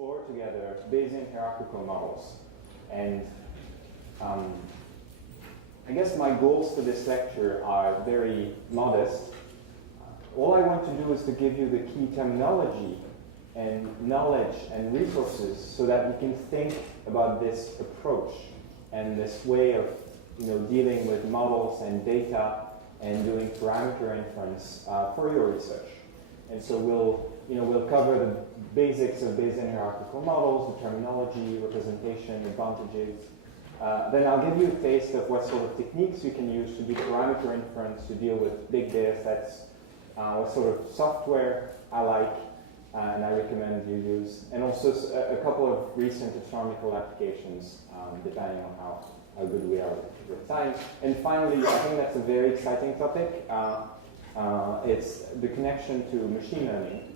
explore together Bayesian hierarchical models. And I guess my goals for this lecture are very modest. All I want to do is to give you the key terminology and knowledge and resources so that you can think about this approach and this way of dealing with models and data and doing parameter inference for your research. And so we'll cover the basics of Bayesian hierarchical models, the terminology, representation, advantages. Then I'll give you a taste of what sort of techniques you can use to do parameter inference, to deal with big data sets, what sort of software I like and I recommend you use, and also a couple of recent astronomical applications, depending on how good we are with time. And finally, I think that's a very exciting topic. It's the connection to machine learning.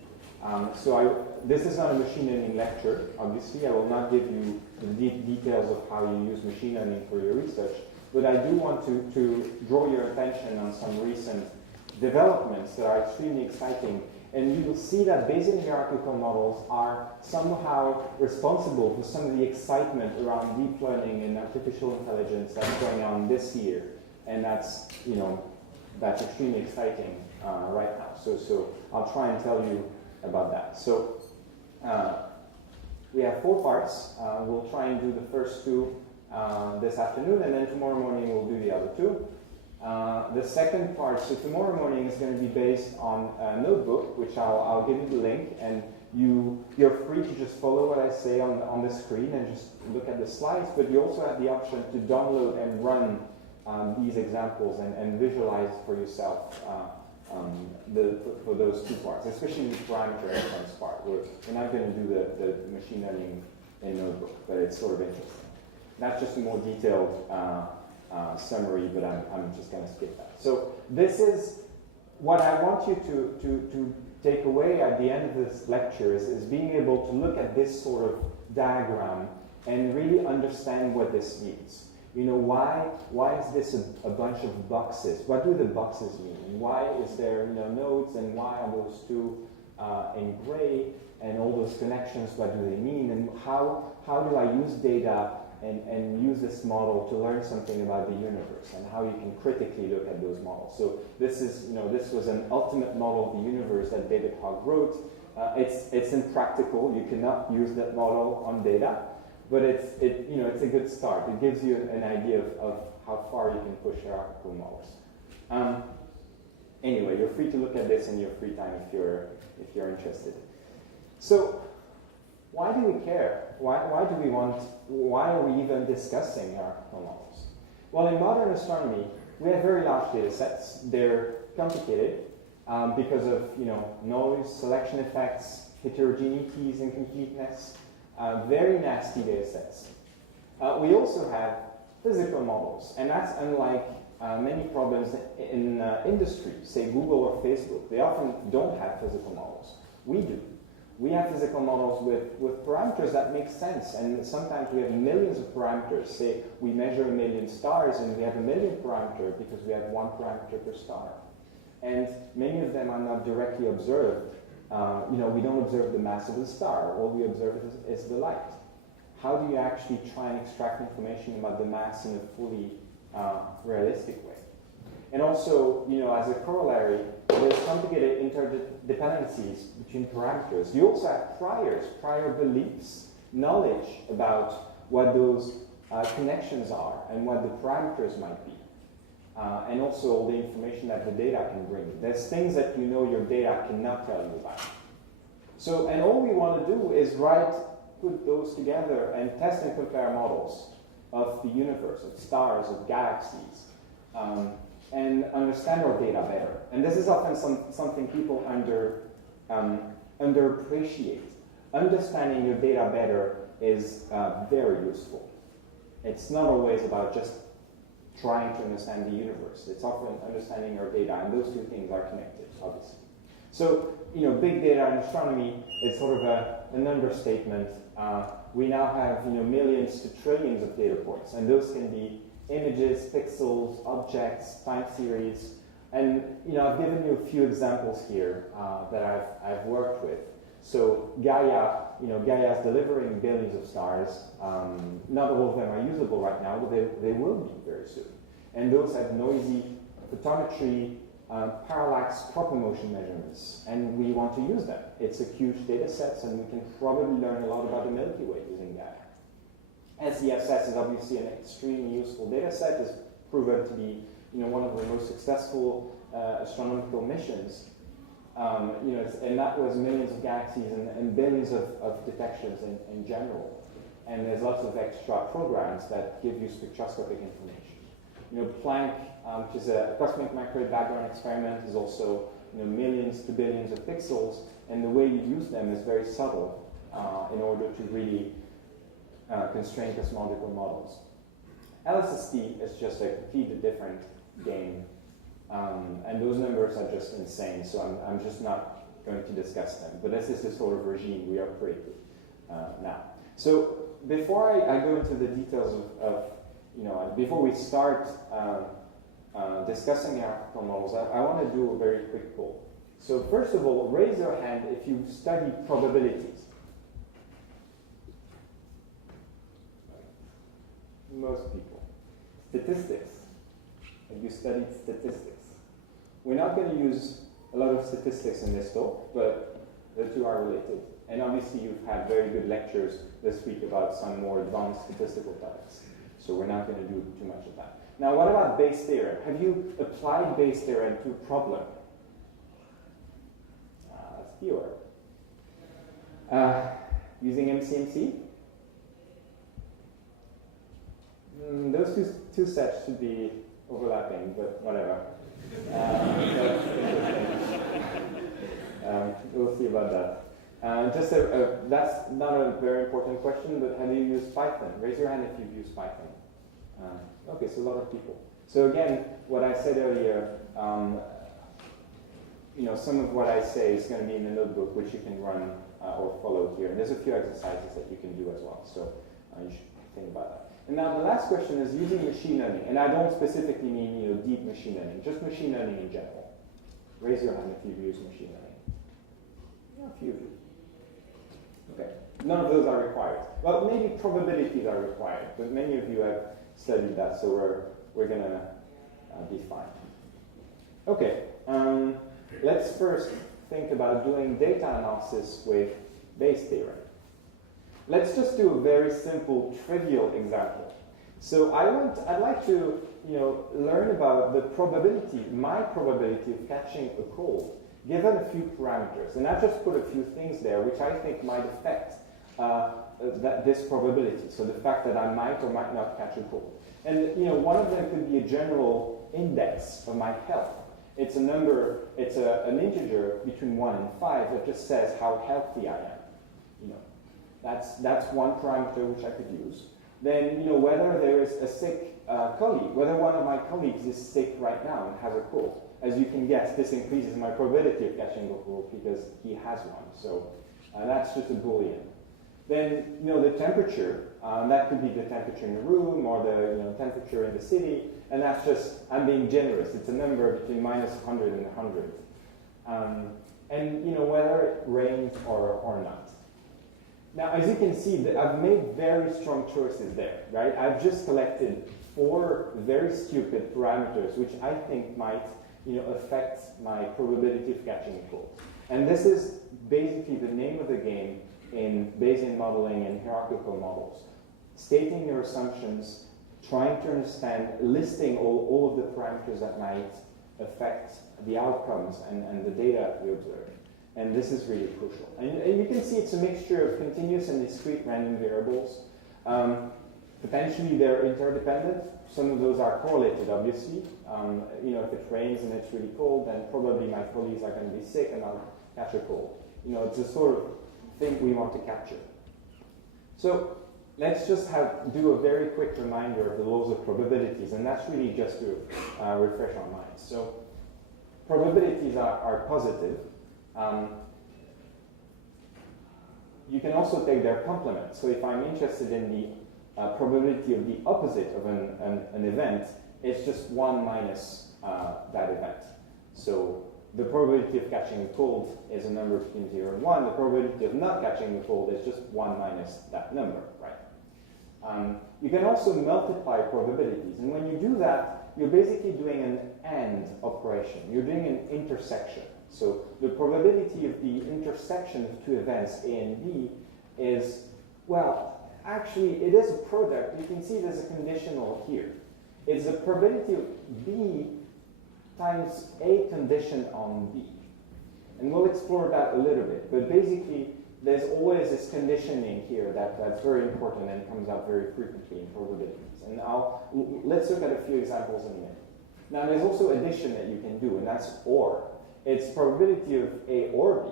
This is not a machine learning lecture, obviously. I will not give you the details of how you use machine learning for your research, but I do want to draw your attention on some recent developments that are extremely exciting. And you will see that Bayesian hierarchical models are somehow responsible for some of the excitement around deep learning and artificial intelligence that's going on this year. And that's extremely exciting right now. So I'll try and tell you about that. So we have 4 parts. We'll try and do the first 2 this afternoon, and then tomorrow morning we'll do the other 2. The second part, so tomorrow morning is going to be based on a notebook, which I'll give you the link, and you're free to just follow what I say on the screen and just look at the slides, but you also have the option to download and run these examples and visualize for yourself for those 2 parts, especially the parameter inference part. We're not going to do the machine learning in notebook, but it's sort of interesting. That's just a more detailed summary, but I'm just going to skip that. So this is what I want you to take away at the end of this lecture is being able to look at this sort of diagram and really understand what this means. Why is this a bunch of boxes? What do the boxes mean? Why is there nodes, and why are those 2 in gray, and all those connections, what do they mean? And how do I use data and use this model to learn something about the universe, and how you can critically look at those models. So this is, this was an ultimate model of the universe that David Hogg wrote. It's impractical. You cannot use that model on data, but it's a good start. It gives you an idea of how far you can push hierarchical models. Anyway, you're free to look at this in your free time if you're interested. So, why do we care? Why are we even discussing hierarchical models? Well, in modern astronomy, we have very large data sets. They're complicated because of noise, selection effects, heterogeneities, incompleteness, very nasty data sets. We also have physical models, and that's unlike many problems in industry, say Google or Facebook. They often don't have physical models. We do. We have physical models with parameters that make sense, and sometimes we have millions of parameters. Say we measure 1 million stars, and we have 1 million parameters because we have 1 parameter per star. And many of them are not directly observed. We don't observe the mass of the star. All we observe is the light. How do you actually try and extract information about the mass in a fully realistic way? And also, as a corollary, there's complicated interdependencies between parameters. You also have prior beliefs, knowledge about what those connections are and what the parameters might be. And also all the information that the data can bring. There's things that your data cannot tell you about. So, and all we want to do is put those together and test and compare models of the universe, of stars, of galaxies, and understand our data better. And this is often something people underappreciate. Understanding your data better is very useful. It's not always about just trying to understand the universe. It's often understanding our data, and those 2 things are connected, obviously. So, big data in astronomy is sort of an understatement. We now have, millions to trillions of data points, and those can be images, pixels, objects, time series. And, I've given you a few examples here that I've worked with. So Gaia, Gaia is delivering billions of stars. Not all of them are usable right now, but they will be very soon. And those have noisy photometry, parallax, proper motion measurements, and we want to use them. It's a huge data set, and we can probably learn a lot about the Milky Way using Gaia. SDSS is obviously an extremely useful data set. It's proven to be one of the most successful astronomical missions. And that was millions of galaxies and billions of detections in general. And there's lots of extra programs that give you spectroscopic information. Planck, which is a cosmic microwave background experiment, is also millions to billions of pixels, and the way you use them is very subtle in order to really constrain cosmological models. LSST is just a completely different game. And those numbers are just insane, so I'm just not going to discuss them. But this is the sort of regime we operate with now. So before I go into the details before we start discussing hierarchical models, I want to do a very quick poll. So first of all, raise your hand if you study probabilities. Most people. Statistics. Have you studied statistics? We're not going to use a lot of statistics in this talk, but the two are related. And obviously you've had very good lectures this week about some more advanced statistical topics. So we're not going to do too much of that. Now, what about Bayes' theorem? Have you applied Bayes' theorem to a problem? That's fewer. Using MCMC? Those two sets should be overlapping, but whatever. We'll see about that. That's not a very important question, but have you used Python? Raise your hand if you've used Python. Okay, so a lot of people. So again, what I said earlier, some of what I say is going to be in the notebook, which you can run or follow here. And there's a few exercises that you can do as well, so you should think about that. And now the last question is using machine learning, and I don't specifically mean deep machine learning, just machine learning in general. Raise your hand if you've used machine learning. Yeah, a few of you. Okay, none of those are required. Well, maybe probabilities are required, but many of you have studied that, so we're gonna be fine. Okay, let's first think about doing data analysis with Bayes' theorem. Let's just do a very simple, trivial example. So I'd like to, learn about the probability, my probability of catching a cold, given a few parameters. And I've just put a few things there which I think might affect this probability. So the fact that I might or might not catch a cold. And one of them could be a general index of my health. It's a number, it's an integer between 1 and 5 that just says how healthy I am. That's one parameter which I could use. Then, whether there is a sick colleague, whether one of my colleagues is sick right now and has a cold. As you can guess, this increases my probability of catching a cold because he has one. So that's just a Boolean. Then, the temperature, that could be the temperature in the room or the temperature in the city. And that's just, I'm being generous. It's a number between minus 100 and 100. And, whether it rains or not. Now, as you can see, I've made very strong choices there, right? I've just collected 4 very stupid parameters, which I think might, affect my probability of catching a cold. And this is basically the name of the game in Bayesian modeling and hierarchical models. Stating your assumptions, trying to understand, listing all of the parameters that might affect the outcomes and the data you observe. And this is really crucial. And you can see it's a mixture of continuous and discrete random variables. Potentially they're interdependent. Some of those are correlated, obviously. If it rains and it's really cold, then probably my colleagues are going to be sick and I'll catch a cold. It's the sort of thing we want to capture. So let's just do a very quick reminder of the laws of probabilities, and that's really just to refresh our minds. So probabilities are positive. You can also take their complement. So if I'm interested in the probability of the opposite of an event, it's just 1 minus that event. So the probability of catching a cold is a number between 0 and 1. The probability of not catching the cold is just 1 minus that number, right? You can also multiply probabilities. And when you do that, you're basically doing an AND operation. You're doing an intersection. So the probability of the intersection of two events, A and B, is, well, actually, it is a product. You can see there's a conditional here. It's the probability of B times A conditioned on B. And we'll explore that a little bit. But basically, there's always this conditioning here that's very important and comes up very frequently in probabilities. And let's look at a few examples in a minute. Now, there's also addition that you can do, and that's OR. It's probability of A or B.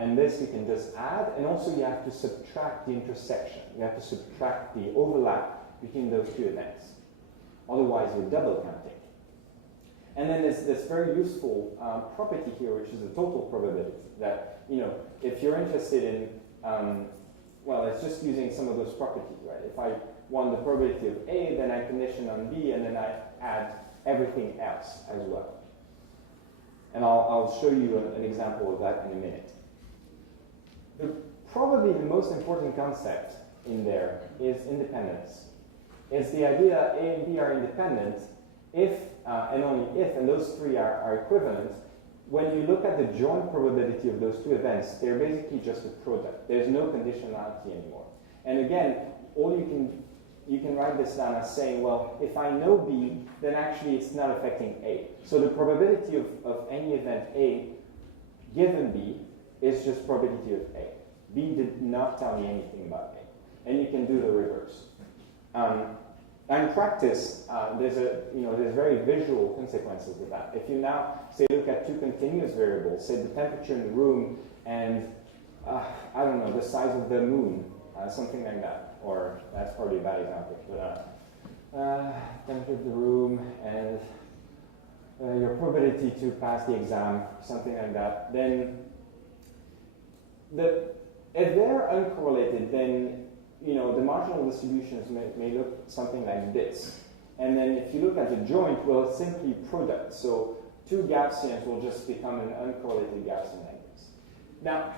And this you can just add, and also you have to subtract the intersection. You have to subtract the overlap between those two events. Otherwise, you're double counting. And then there's this very useful property here, which is the total probability. That, if you're interested in, well, it's just using some of those properties, right? If I want the probability of A, then I condition on B, and then I add everything else as well. And I'll show you an example of that in a minute. Probably the most important concept in there is independence. It's the idea that A and B are independent if and only if, and those three are equivalent. When you look at the joint probability of those two events, they're basically just a product. There's no conditionality anymore. And again, you can write this down as saying, well, if I know B, then actually it's not affecting A. So the probability of any event A given B is just probability of A. B did not tell me anything about A. And you can do the reverse. In practice, there's very visual consequences of that. If you now, say, look at two continuous variables, say the temperature in the room and, I don't know, the size of the moon, something like that. Or that's probably a bad example, but temperature of the room and your probability to pass the exam, something like that, then if they're uncorrelated, then the marginal distributions may look something like this. And then if you look at the joint, well, it's simply product. So two Gaussians will just become an uncorrelated Gaussian like this. Now,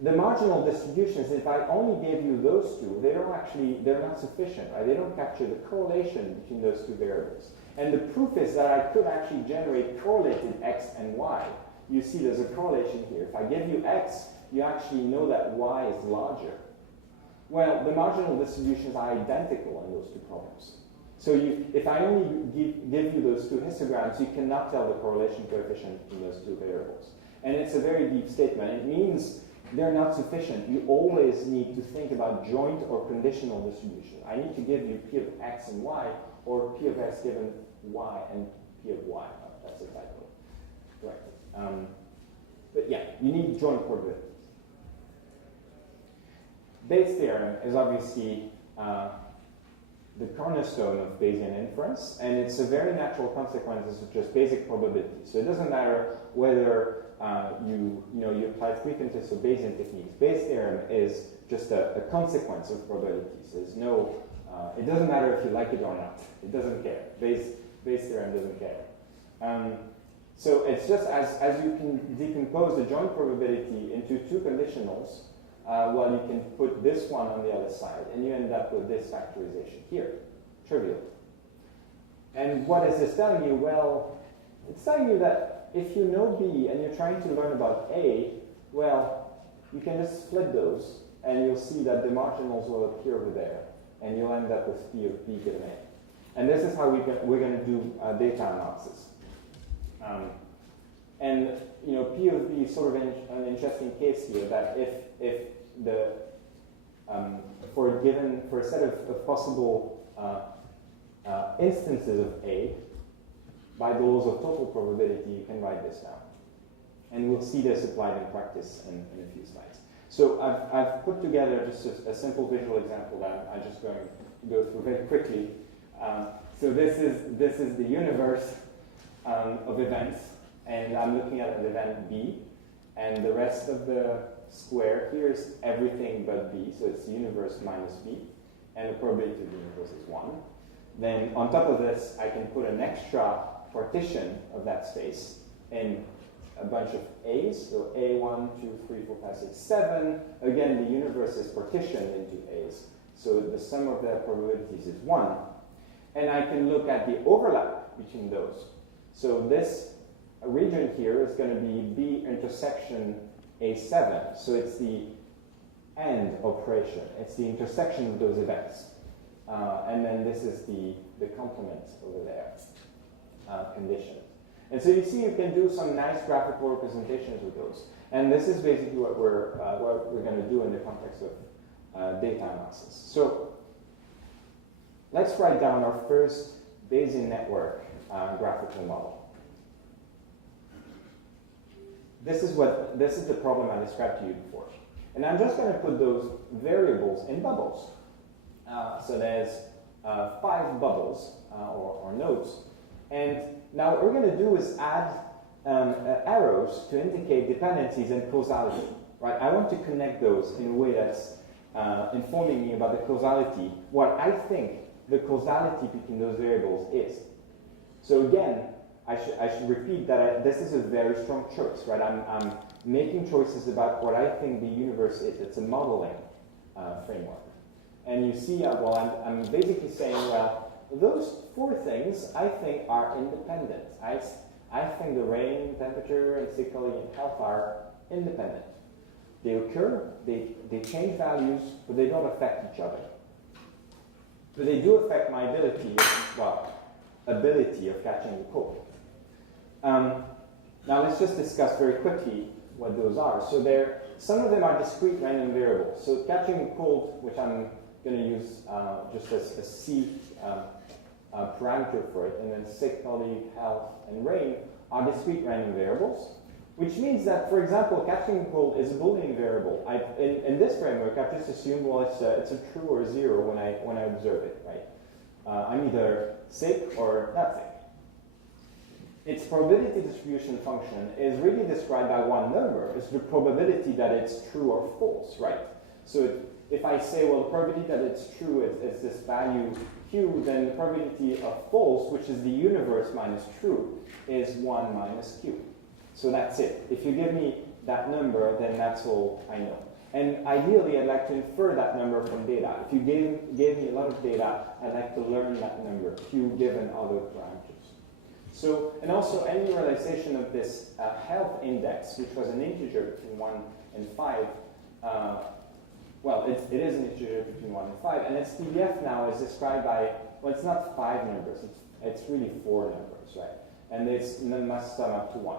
the marginal distributions, if I only gave you those two, they're not sufficient, right? They don't capture the correlation between those two variables. And the proof is that I could actually generate correlated x and y. You see there's a correlation here. If I give you x, you actually know that y is larger. Well, the marginal distributions are identical in those two problems. So if I only give you those two histograms, you cannot tell the correlation coefficient between those two variables. And it's a very deep statement. It means they're not sufficient. You always need to think about joint or conditional distribution. I need to give you P of x and y, or P of x given y and P of y. That's a typo. Correct. But yeah, you need joint probabilities. Bayes' theorem is obviously the cornerstone of Bayesian inference, and it's a very natural consequence of just basic probability. So it doesn't matter whether you apply frequentist or Bayesian techniques. Bayes' theorem is just a consequence of probabilities. There's no, it doesn't matter if you like it or not. It doesn't care. Bayes' theorem doesn't care. So it's just as you can decompose the joint probability into two conditionals, well, you can put this one on the other side, and you end up with this factorization here. Trivial. And what is this telling you? Well, it's telling you that if you know B and you're trying to learn about A, well, you can just split those, and you'll see that the marginals will appear over there, and you'll end up with P of B given A. And this is how we're going to do data analysis. And P of B is sort of an interesting case here, that if the for a set of possible instances of A, by the laws of total probability, you can write this down. And we'll see this applied in practice in a few slides. So I've put together just a simple visual example that I'm just going to go through very quickly. So this is the universe of events, and I'm looking at an event B, and the rest of the square here is everything but B, so it's universe minus B, and the probability of the universe is 1. Then on top of this, I can put an extra partition of that space, in a bunch of A's, so A1, 2, 3, 4, 5, 6, 7. Again, the universe is partitioned into A's, so the sum of their probabilities is 1. And I can look at the overlap between those. So this region here is going to be B intersection A7. So it's the AND operation. It's the intersection of those events. And then this is the complement over there, condition. And so you see you can do some nice graphical representations with those. And this is basically what we're going to do in the context of data analysis. So let's write down our first Bayesian network graphical model. This is the problem I described to you before. And I'm just going to put those variables in bubbles. So there's 5 bubbles or nodes. And now what we're going to do is add arrows to indicate dependencies and causality. Right? I want to connect those in a way that's informing me about the causality, what I think the causality between those variables is. So again, I should repeat that this is a very strong choice, right? I'm making choices about what I think the universe is. It's a modeling framework. And you see, well, I'm basically saying, well, those 4 things I think are independent. I think the rain, temperature, and cyclicality and health are independent. They occur, they change values, but they don't affect each other. But they do affect my ability of catching the cold. Now let's just discuss very quickly what those are. So some of them are discrete random variables. So catching a cold, which I'm going to use just as a C parameter for it, and then cyclicality, health, and rain are discrete random variables, which means that, for example, catching a cold is a Boolean variable. In this framework, I've just assumed, well, it's a true or 0 when I observe it, right? I'm either sick or not sick. Its probability distribution function is really described by one number. It's the probability that it's true or false, right? So if I say, well, the probability that it's true is this value q, then the probability of false, which is the universe minus true, is 1 minus q. So that's it. If you give me that number, then that's all I know. And ideally, I'd like to infer that number from data. If you gave me a lot of data, I'd like to learn that number, q given other parameters. So, and also any realization of this health index, which was an integer between 1 and 5, well, it is an integer between 1 and 5, and its TBF now is described by, well, it's not 5 numbers, it's really 4 numbers, right? And it must sum up to 1.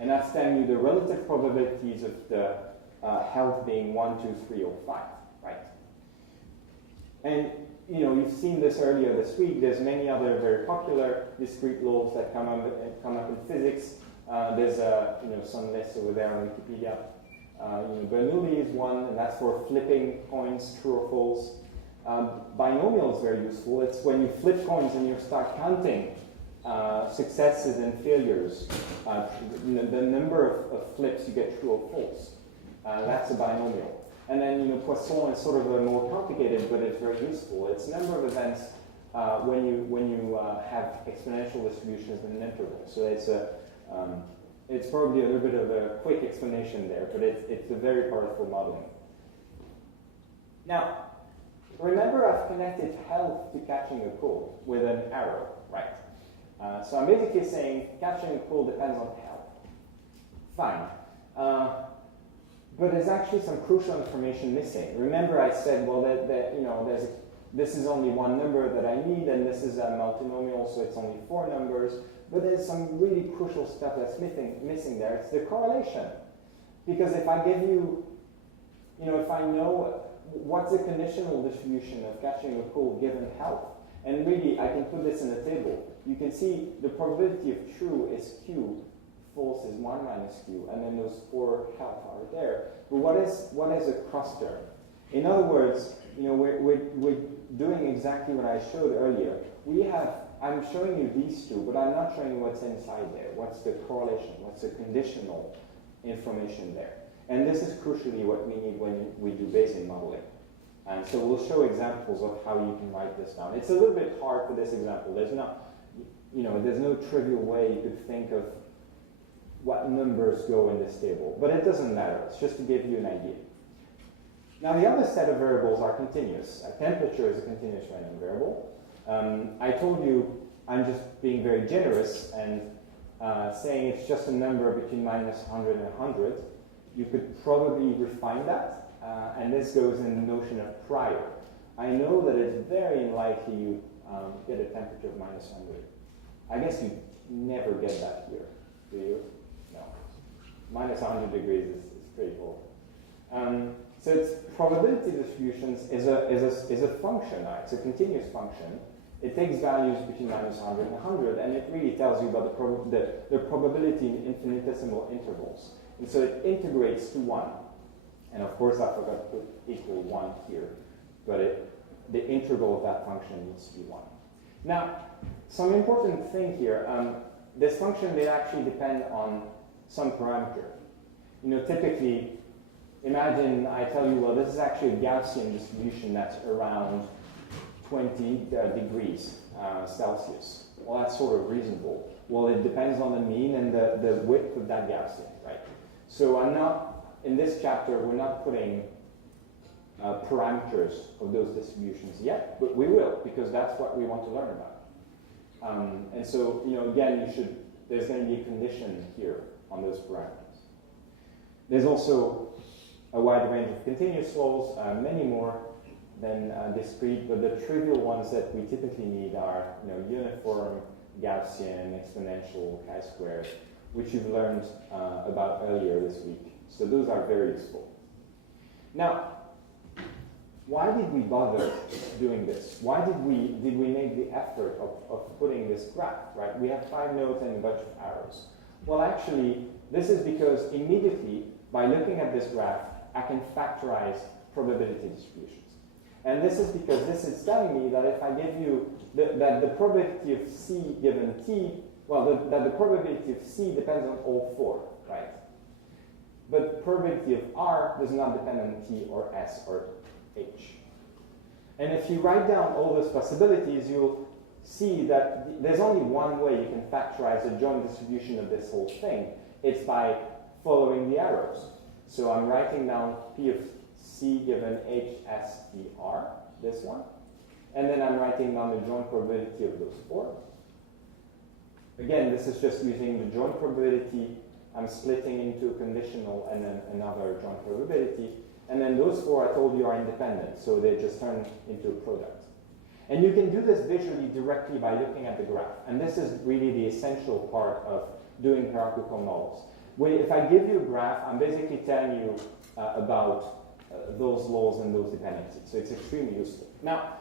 And that's telling you the relative probabilities of the health being 1, 2, 3, or 5, right? And you've seen this earlier this week. There's many other very popular discrete laws that come up in physics. There's some lists over there on Wikipedia. Bernoulli is one, and that's for flipping coins, true or false. Binomial is very useful. It's when you flip coins and you start counting successes and failures, the number of flips you get true or false. That's a binomial. And then, Poisson is sort of a more complicated, but it's very useful. It's number of events when you have exponential distributions in an interval. So it's probably a little bit of a quick explanation there, but it's a very powerful modeling. Now, remember I've connected health to catching a cold with an arrow, right? So I'm basically saying catching a cold depends on health. Fine. But there's actually some crucial information missing. Remember I said, well, this is only one number that I need, and this is a multinomial, so it's only 4 numbers. But there's some really crucial stuff that's missing there. It's the correlation. Because if I give you, if I know what's the conditional distribution of catching a cold given health, and really I can put this in a table, you can see the probability of true is q, false is 1 minus q, and then those 4 health are there. But what is a cross term? In other words, we're doing exactly what I showed earlier. I'm showing you these two, but I'm not showing you what's inside there. What's the correlation? What's the conditional information there? And this is crucially what we need when we do Bayesian modeling. And so we'll show examples of how you can write this down. It's a little bit hard for this example. There's no trivial way you could think of what numbers go in this table, but it doesn't matter. It's just to give you an idea. Now the other set of variables are continuous. Temperature is a continuous random variable. I told you I'm just being very generous and saying it's just a number between minus 100 and 100. You could probably refine that, and this goes in the notion of prior. I know that it's very unlikely you get a temperature of minus 100. I guess you never get that here, do you? No. Minus 100 degrees is pretty cool. So its probability distributions is a function. Right? It's a continuous function. It takes values between minus 100 and 100, and it really tells you about the probability in infinitesimal intervals. And so it integrates to 1. And of course, I forgot to put equal 1 here, but the integral of that function needs to be 1. Now, some important thing here. This function may actually depend on some parameter. Typically, imagine I tell you, well, this is actually a Gaussian distribution that's around 20 degrees Celsius. Well, that's sort of reasonable. Well, it depends on the mean and the width of that Gaussian, right? So in this chapter, we're not putting parameters of those distributions yet, but we will, because that's what we want to learn about. And so, again, there's going to be a condition here on those parameters. There's also a wide range of continuous laws, many more than discrete, but the trivial ones that we typically need are uniform, Gaussian, exponential, chi-squared, which you've learned about earlier this week. So those are very useful. Now, why did we bother doing this? Why did we make the effort of putting this graph, right? We have 5 nodes and a bunch of arrows. Well, actually, this is because immediately, by looking at this graph, I can factorize probability distributions. And this is because this is telling me that if I give you that the probability of C given T, well, that the probability of C depends on all 4, right? But the probability of R does not depend on T or S or H. And if you write down all those possibilities, you'll see that there's only one way you can factorize a joint distribution of this whole thing. It's by following the arrows. So I'm writing down P of C given H, S, T, R, this one. And then I'm writing down the joint probability of those 4. Again, this is just using the joint probability. I'm splitting into a conditional and then another joint probability. And then those 4, I told you, are independent. So they just turn into a product. And you can do this visually directly by looking at the graph. And this is really the essential part of doing hierarchical models. If I give you a graph, I'm basically telling you about those laws and those dependencies. So it's extremely useful. Now,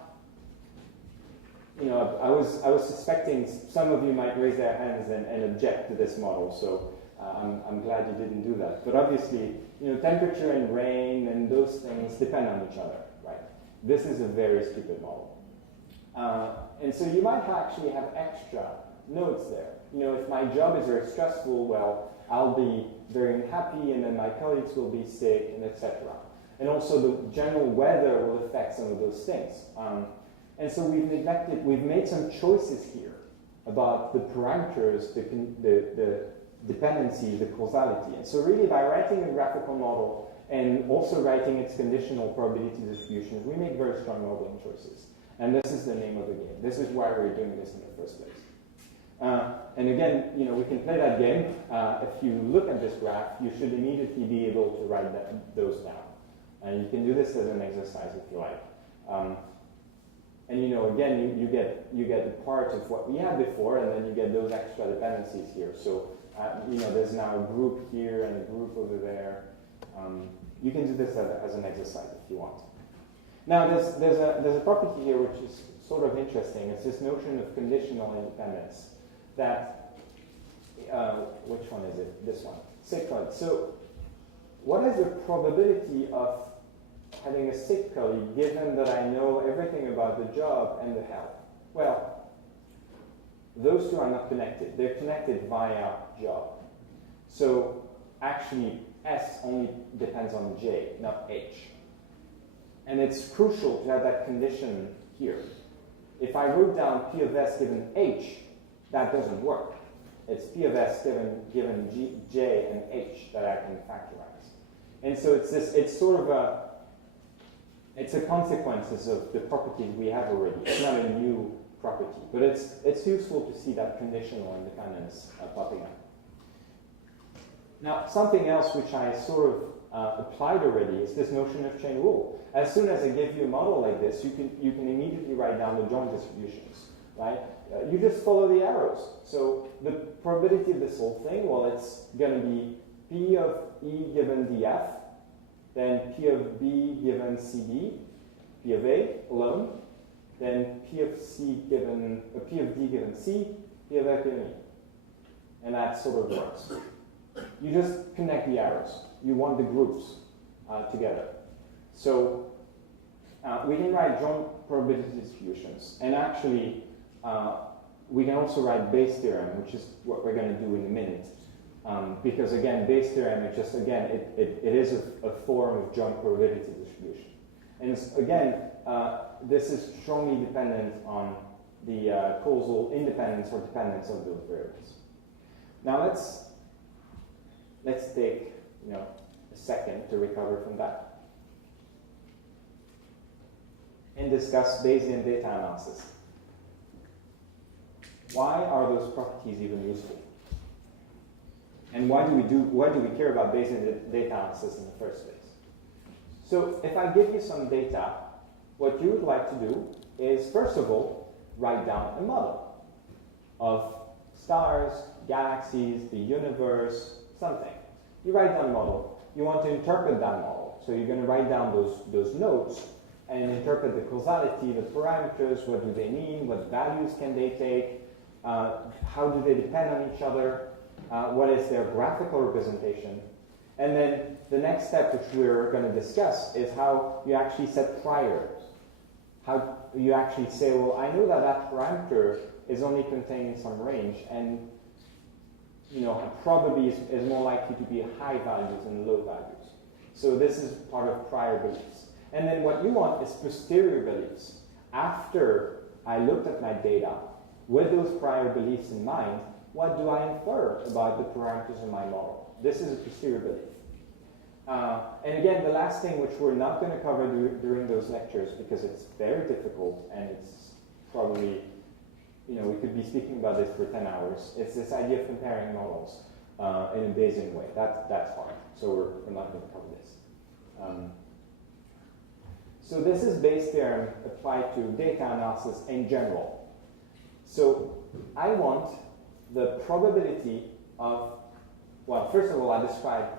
I was suspecting some of you might raise their hands and object to this model. So I'm glad you didn't do that. But obviously, temperature and rain and those things depend on each other, right? This is a very stupid model. And so you might actually have extra nodes there. If my job is very stressful, well, I'll be very unhappy, and then my colleagues will be sick, and etc. And also the general weather will affect some of those things. And so we've made some choices here about the parameters, the dependencies, the causality. And so really by writing a graphical model and also writing its conditional probability distributions, we make very strong modeling choices. And this is the name of the game. This is why we're doing this in the first place. And again, we can play that game. If you look at this graph, you should immediately be able to write those down. And you can do this as an exercise if you like. And again, you get a part of what we had before, and then you get those extra dependencies here. So there's now a group here and a group over there. You can do this as an exercise if you want. Now there's a property here which is sort of interesting. It's this notion of conditional independence. That which one is it? This one, sick colleague. So what is the probability of having a sick colleague given that I know everything about the job and the health? Well, those two are not connected. They're connected via job. So actually S only depends on J, not H. And it's crucial to have that condition here. If I wrote down P of S given H, that doesn't work. It's P of S given G, J and H that I can factorize. And so it's sort of it's a consequences of the properties we have already. It's not a new property, but it's useful to see that conditional independence popping up. Now, something else which I sort of applied already is this notion of chain rule. As soon as I give you a model like this, you can immediately write down the joint distributions, right? You just follow the arrows. So the probability of this whole thing, well, it's going to be P of E given DF, then P of B given CD, P of A alone, then P of D given C, P of F given E. And that sort of works. You just connect the arrows. You want the groups together. So we can write joint probability distributions. And actually, we can also write Bayes' theorem, which is what we're going to do in a minute. Because again, Bayes' theorem is just, again, it is a form of joint probability distribution. And again, this is strongly dependent on the causal independence or dependence of those variables. Now let's take a second to recover from that and discuss Bayesian data analysis. Why are those properties even useful? And why do we care about Bayesian data analysis in the first place? So if I give you some data, what you would like to do is, first of all, write down a model of stars, galaxies, the universe, something. You write down a model. You want to interpret that model. So you're going to write down those notes and interpret the causality, the parameters, what do they mean, what values can they take, how do they depend on each other, what is their graphical representation. And then the next step, which we're going to discuss, is how you actually set priors. How you actually say, well, I know that parameter is only contained in some range, and probably is more likely to be high values than low values. So this is part of prior beliefs. And then what you want is posterior beliefs. After I looked at my data, with those prior beliefs in mind, what do I infer about the parameters of my model? This is a posterior belief. And again, the last thing, which we're not going to cover during those lectures because it's very difficult and it's probably, we could be speaking about this for 10 hours. It's this idea of comparing models in a Bayesian way. That's hard. So we're not going to cover this. So this is Bayes' theorem applied to data analysis in general. So I want the probability of, well, first of all, I describe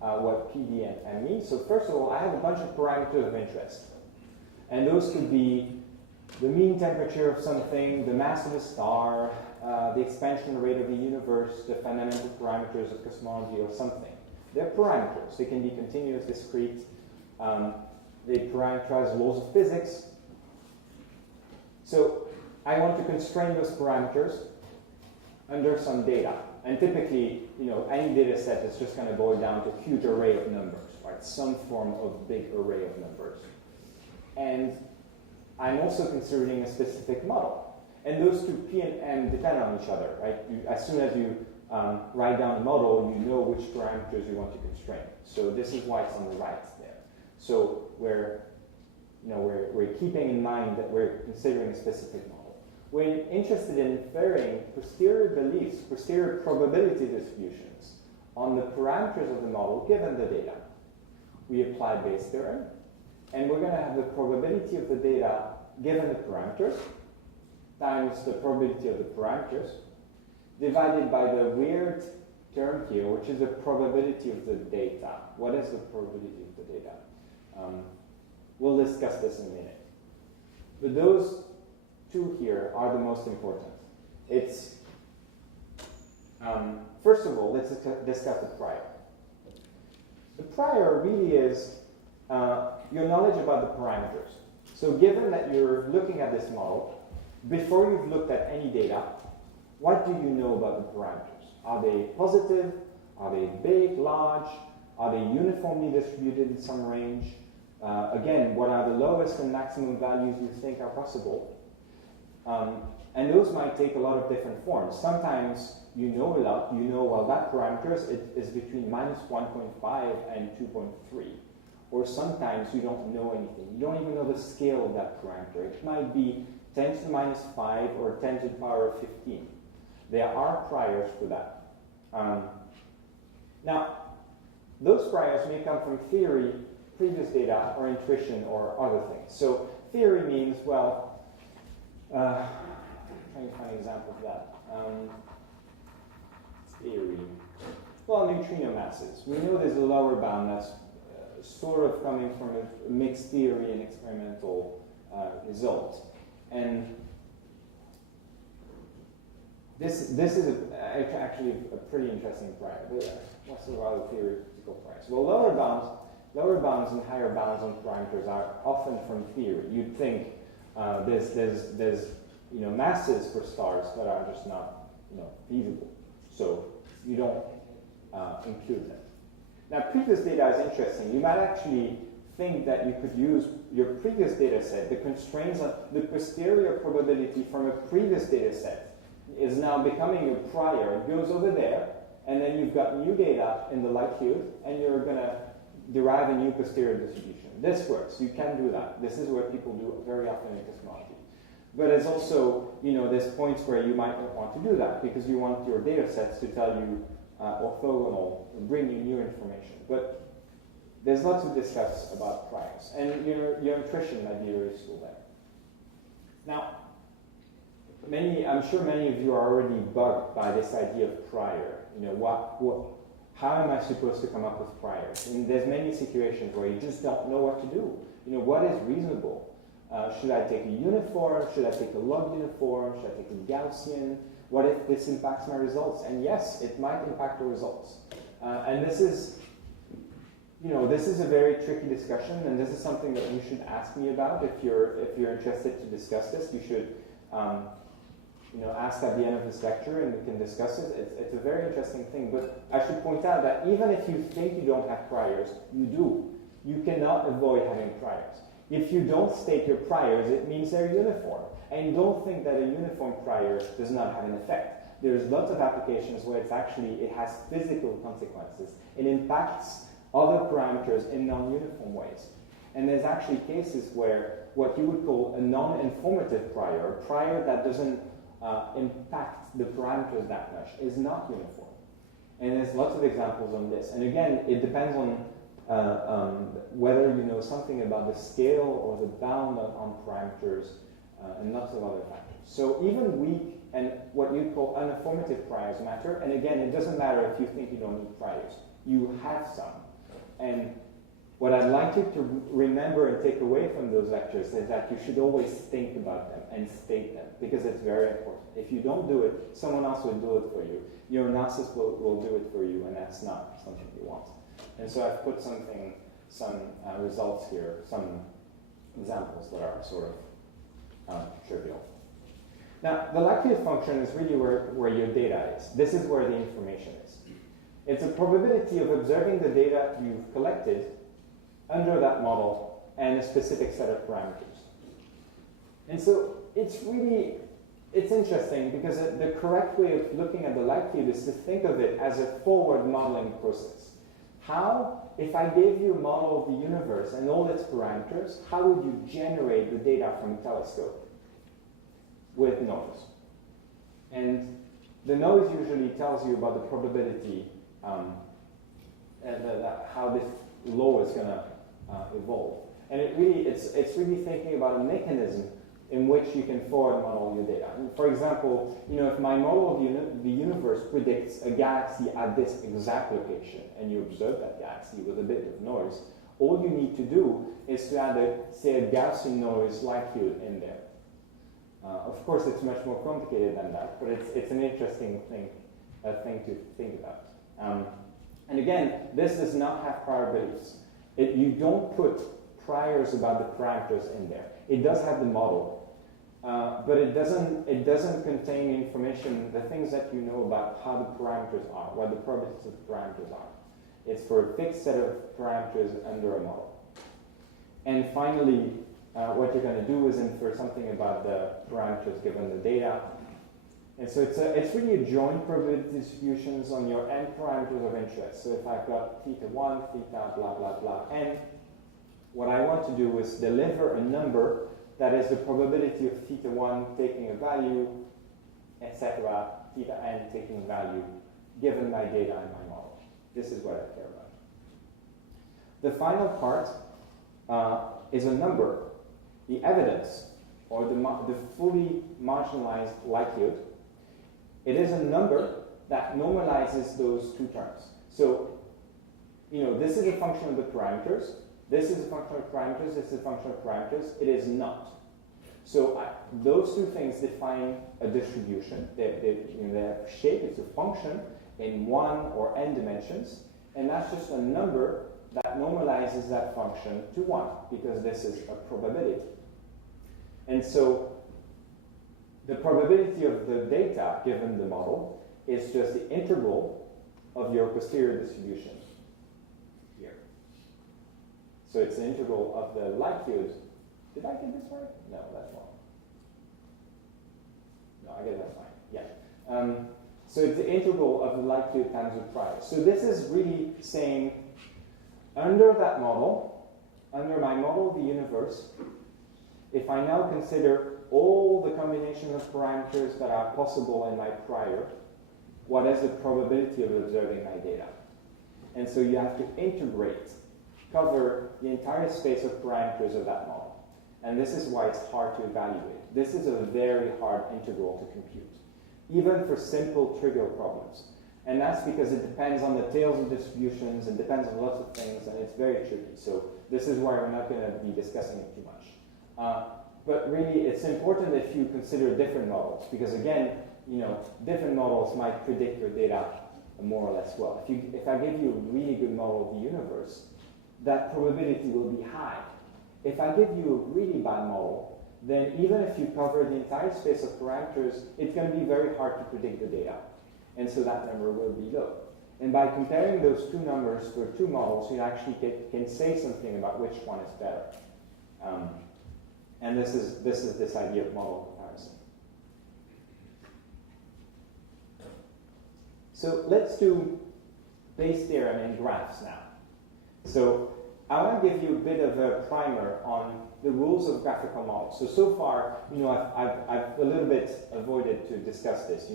what PD and M mean. So first of all, I have a bunch of parameters of interest. And those could be the mean temperature of something, the mass of a star, the expansion rate of the universe, the fundamental parameters of cosmology or something. They're parameters. They can be continuous, discrete. They parameterize laws of physics. So I want to constrain those parameters under some data. And typically, any data set is just going to boil down to a huge array of numbers, right? Some form of big array of numbers. And I'm also considering a specific model. And those two, P and M, depend on each other, right? As soon as you write down a model, you know which parameters you want to constrain. So this is why it's on the right there. So we're keeping in mind that we're considering a specific model. We're interested in inferring posterior beliefs, posterior probability distributions on the parameters of the model given the data. We apply Bayes' theorem, and we're going to have the probability of the data given the parameters times the probability of the parameters divided by the weird term here, which is the probability of the data. What is the probability of the data? We'll discuss this in a minute. But those two here are the most important. It's, first of all, let's discuss the prior. The prior really is your knowledge about the parameters. So given that you're looking at this model, before you've looked at any data, what do you know about the parameters? Are they positive? Are they big, large? Are they uniformly distributed in some range? Again, what are the lowest and maximum values you think are possible? And those might take a lot of different forms. Sometimes you know a lot, well, that parameters is between -1.5 and 2.3. Or sometimes you don't know anything. You don't even know the scale of that parameter. It might be 10 to the minus 5 or 10 to the power of 15. There are priors for that. Now, those priors may come from theory, previous data, or intuition, or other things. So theory means, well, trying to find an example of that. Theory. Well, neutrino masses. We know there's a lower bound that's sort of coming from a mixed theory and experimental result. And this is actually a pretty interesting prior. What's the rather theoretical priors? Well, lower bounds and higher bounds on parameters are often from theory. You'd think there's masses for stars that are just not feasible, so you don't include them. Now, previous data is interesting. You might actually think that you could use your previous data set, the constraints of the posterior probability from a previous data set is now becoming a prior. It goes over there, and then you've got new data in the likelihood, and you're going to derive a new posterior distribution. This works. You can do that. This is what people do very often in cosmology. But it's also, there's points where you might not want to do that because you want your data sets to tell you orthogonal, bring you new information. But there's lots to discuss about priors. And your intuition might be very useful there. Now, I'm sure many of you are already bugged by this idea of prior. How am I supposed to come up with priors? And there's many situations where you just don't know what to do. What is reasonable? Should I take a uniform? Should I take a log uniform? Should I take a Gaussian? What if this impacts my results? And yes, it might impact the results. And this is a very tricky discussion, and this is something that you should ask me about if you're interested to discuss this. You should ask at the end of this lecture, and we can discuss it. It's a very interesting thing. But I should point out that even if you think you don't have priors, you do. You cannot avoid having priors. If you don't state your priors, it means they're uniform. And don't think that a uniform prior does not have an effect. There's lots of applications where it has physical consequences. It impacts other parameters in non-uniform ways. And there's actually cases where what you would call a non-informative prior, a prior that doesn't impact the parameters that much, is not uniform. And there's lots of examples on this. And again, it depends on whether you know something about the scale or the bound on parameters and lots of other factors. So even weak and what you call uninformative priors matter. And again, it doesn't matter if you think you don't need priors. You have some. And what I'd like you to remember and take away from those lectures is that you should always think about them and state them, because it's very important. If you don't do it, someone else will do it for you. Your narcissist will do it for you, and that's not something you want. And so I've put some results here, some examples that are sort of trivial. Now, the likelihood function is really where your data is. This is where the information is. It's a probability of observing the data you've collected under that model and a specific set of parameters. And so it's interesting because the correct way of looking at the likelihood is to think of it as a forward modeling process. If I gave you a model of the universe and all its parameters, how would you generate the data from a telescope? With noise. And the noise usually tells you about the probability and how this law is going to evolve. And it's really thinking about a mechanism in which you can forward model your data. And for example, if my model of the universe predicts a galaxy at this exact location, and you observe that galaxy with a bit of noise, all you need to do is to add a Gaussian noise likelihood in there. Of course, it's much more complicated than that, but it's an interesting thing to think about. And again, this does not have prior beliefs. You don't put priors about the parameters in there. It does have the model, but it doesn't contain information, the things that you know about how the parameters are, what the probabilities of the parameters are. It's for a fixed set of parameters under a model. And finally, what you're going to do is infer something about the parameters given the data. And so it's really a joint probability distributions on your n parameters of interest. So if I've got theta 1, theta, blah, blah, blah, n, what I want to do is deliver a number that is the probability of theta 1 taking a value, etc., theta n taking value, given my data in my model. This is what I care about. The final part is a number, the evidence, or the fully marginalized likelihood. It is a number that normalizes those two terms. So, this is a function of the parameters. This is a function of parameters. This is a function of parameters. It is not. So those two things define a distribution. They have shape. It's a function in 1 or n dimensions. And that's just a number that normalizes that function to 1, because this is a probability. And so the probability of the data given the model is just the integral of your posterior distribution here. So it's the integral of the likelihood. Did I get this right? No, that's wrong. No, I guess that's fine. Yeah. So it's the integral of the likelihood times the price. So this is really saying, under that model, under my model of the universe, if I now consider all the combinations of parameters that are possible in my prior, what is the probability of observing my data? And so you have to integrate, cover the entire space of parameters of that model. And this is why it's hard to evaluate. This is a very hard integral to compute, even for simple trivial problems. And that's because it depends on the tails of distributions, it depends on lots of things, and it's very tricky. So this is why we're not going to be discussing it too much. But really, it's important if you consider different models, because again, different models might predict your data more or less well. If I give you a really good model of the universe, that probability will be high. If I give you a really bad model, then even if you cover the entire space of parameters, it's going to be very hard to predict the data. And so that number will be low. And by comparing those two numbers for two models, you actually can say something about which one is better. And this is this idea of model comparison. So let's do Bayes' theorem in graphs now. So I want to give you a bit of a primer on the rules of graphical models. So far, I've a little bit avoided to discuss this.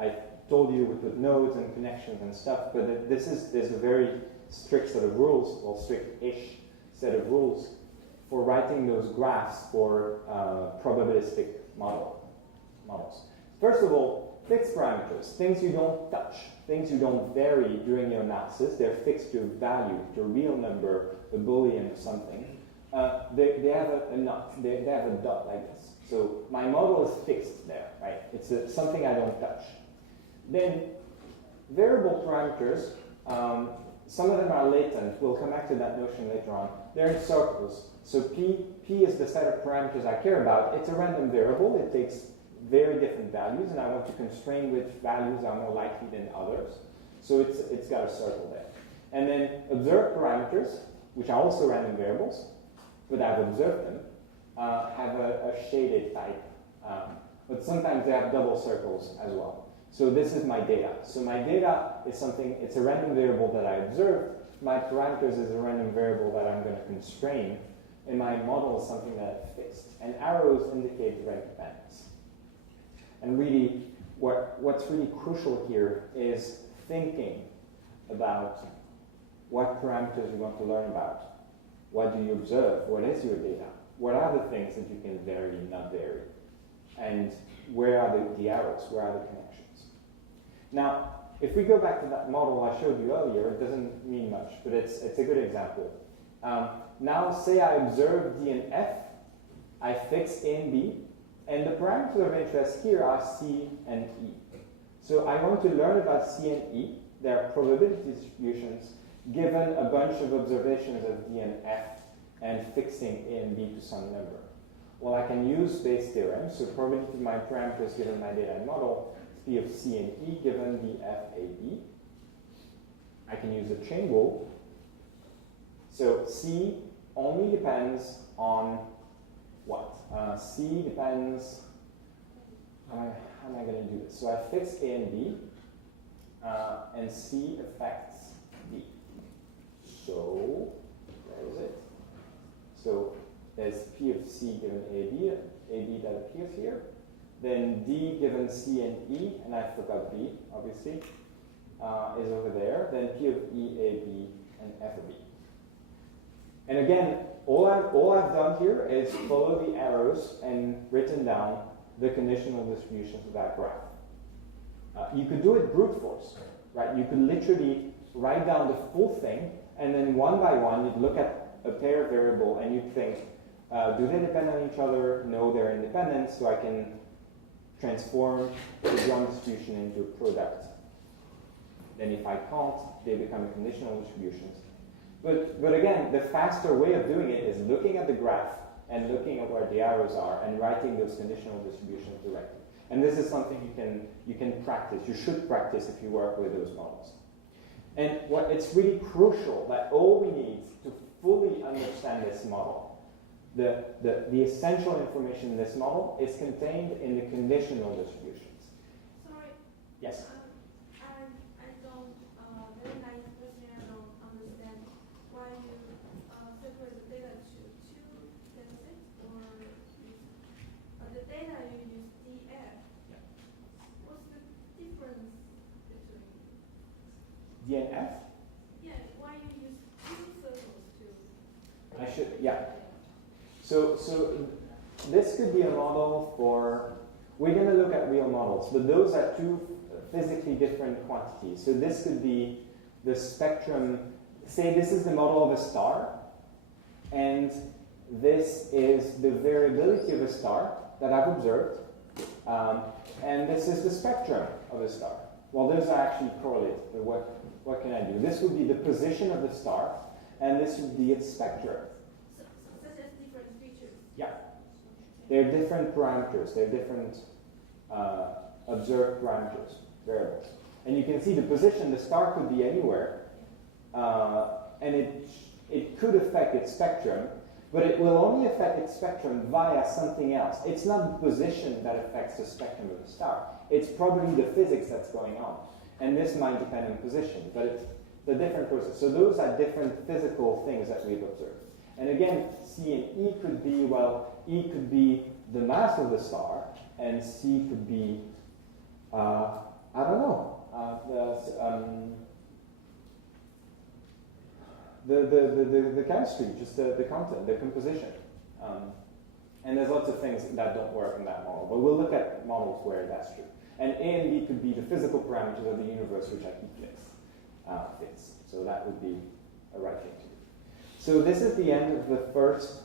I told you with nodes and connections and stuff, but there's a very strict set of rules, or strict-ish set of rules for writing those graphs for probabilistic models. First of all, fixed parameters, things you don't touch, things you don't vary during your analysis. They're fixed to a value, to a real number, a Boolean or something. They have a nut, they have a dot like this. So my model is fixed there, right? It's something I don't touch. Then variable parameters, some of them are latent. We'll come back to that notion later on. They're in circles. So P is the set of parameters I care about. It's a random variable. It takes very different values, and I want to constrain which values are more likely than others. So it's got a circle there. And then observed parameters, which are also random variables, but I've observed them, have a shaded type. But sometimes they have double circles as well. So this is my data. So my data is something, it's a random variable that I observed. My parameters is a random variable that I'm going to constrain. And my model is something that I've fixed. And arrows indicate rank dependence. And really, what's really crucial here is thinking about what parameters you want to learn about. What do you observe? What is your data? What are the things that you can vary, not vary? And where are the arrows? Where are the connections? Now, if we go back to that model I showed you earlier, it doesn't mean much, but it's a good example. Now, say I observe D and F, I fix A and B, and the parameters of interest here are C and E. So I want to learn about C and E, their probability distributions, given a bunch of observations of D and F, and fixing A and B to some number. Well, I can use Bayes' theorem, so probability of my parameters given my data and model, P of C and E given the FAB. I can use a chain rule. So C only depends on what? C depends, how am I going to do this? So I fix A and B, and C affects D. So, where is it? So there's P of C given AB that appears here. Then D given C and E, and I forgot B, obviously, is over there. Then P of E, A, B, and F of B. And again, all I've done here is follow the arrows and written down the conditional distributions of that graph. You could do it brute force, right? You could literally write down the full thing, and then one by one, you'd look at a pair variable, and you'd think, do they depend on each other? No, they're independent, so I can transform the one distribution into a product. Then if I can't, they become conditional distributions. But again, the faster way of doing it is looking at the graph and looking at where the arrows are and writing those conditional distributions directly. And this is something you can practice. You should practice if you work with those models. And it's really crucial that all we need to fully understand this model, the essential information in this model is contained in the conditional distributions. Sorry. Yes. I don't. Very nice question. I don't understand why you separate the data to two datasets, or the data you use DF. Yeah. What's the difference between D and F? Yeah. Why you use two circles to? I should. Yeah. So this could be a model for, we're going to look at real models, but those are two physically different quantities. So this could be the spectrum, say this is the model of a star, and this is the variability of a star that I've observed, and this is the spectrum of a star. Well, those are actually correlated, but what can I do? This would be the position of the star, and this would be its spectrum. Yeah, they're different parameters. They're different observed parameters, variables. And you can see the position. The star could be anywhere, and it could affect its spectrum, but it will only affect its spectrum via something else. It's not the position that affects the spectrum of the star. It's probably the physics that's going on, and this might depend on position, but it's a different process. So those are different physical things that we've observed. And again, C and E could be, well, E could be the mass of the star, and C could be, I don't know, the chemistry, just the content, the composition. And there's lots of things that don't work in that model, but we'll look at models where that's true. And A and B could be the physical parameters of the universe, which I keep fixed. So that would be a right thing to do. So this is the end of the first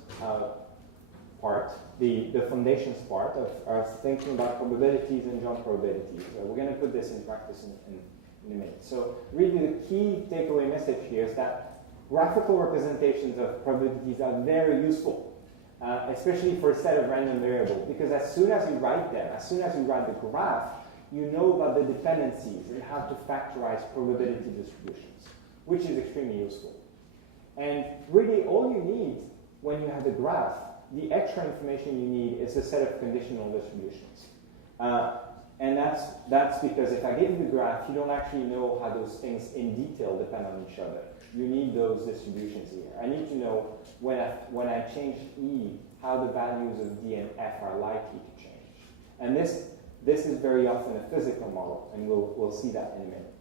part, the foundations part of thinking about probabilities and joint probabilities. We're going to put this in practice in a minute. So really the key takeaway message here is that graphical representations of probabilities are very useful, especially for a set of random variables, because as soon as you write them, as soon as you write the graph, you know about the dependencies and how to factorize probability distributions, which is extremely useful. And really all you need when you have the graph, the extra information you need is a set of conditional distributions. And that's because if I give you the graph, you don't actually know how those things in detail depend on each other. You need those distributions here. I need to know when I change E, how the values of D and F are likely to change. And this is very often a physical model, and we'll see that in a minute.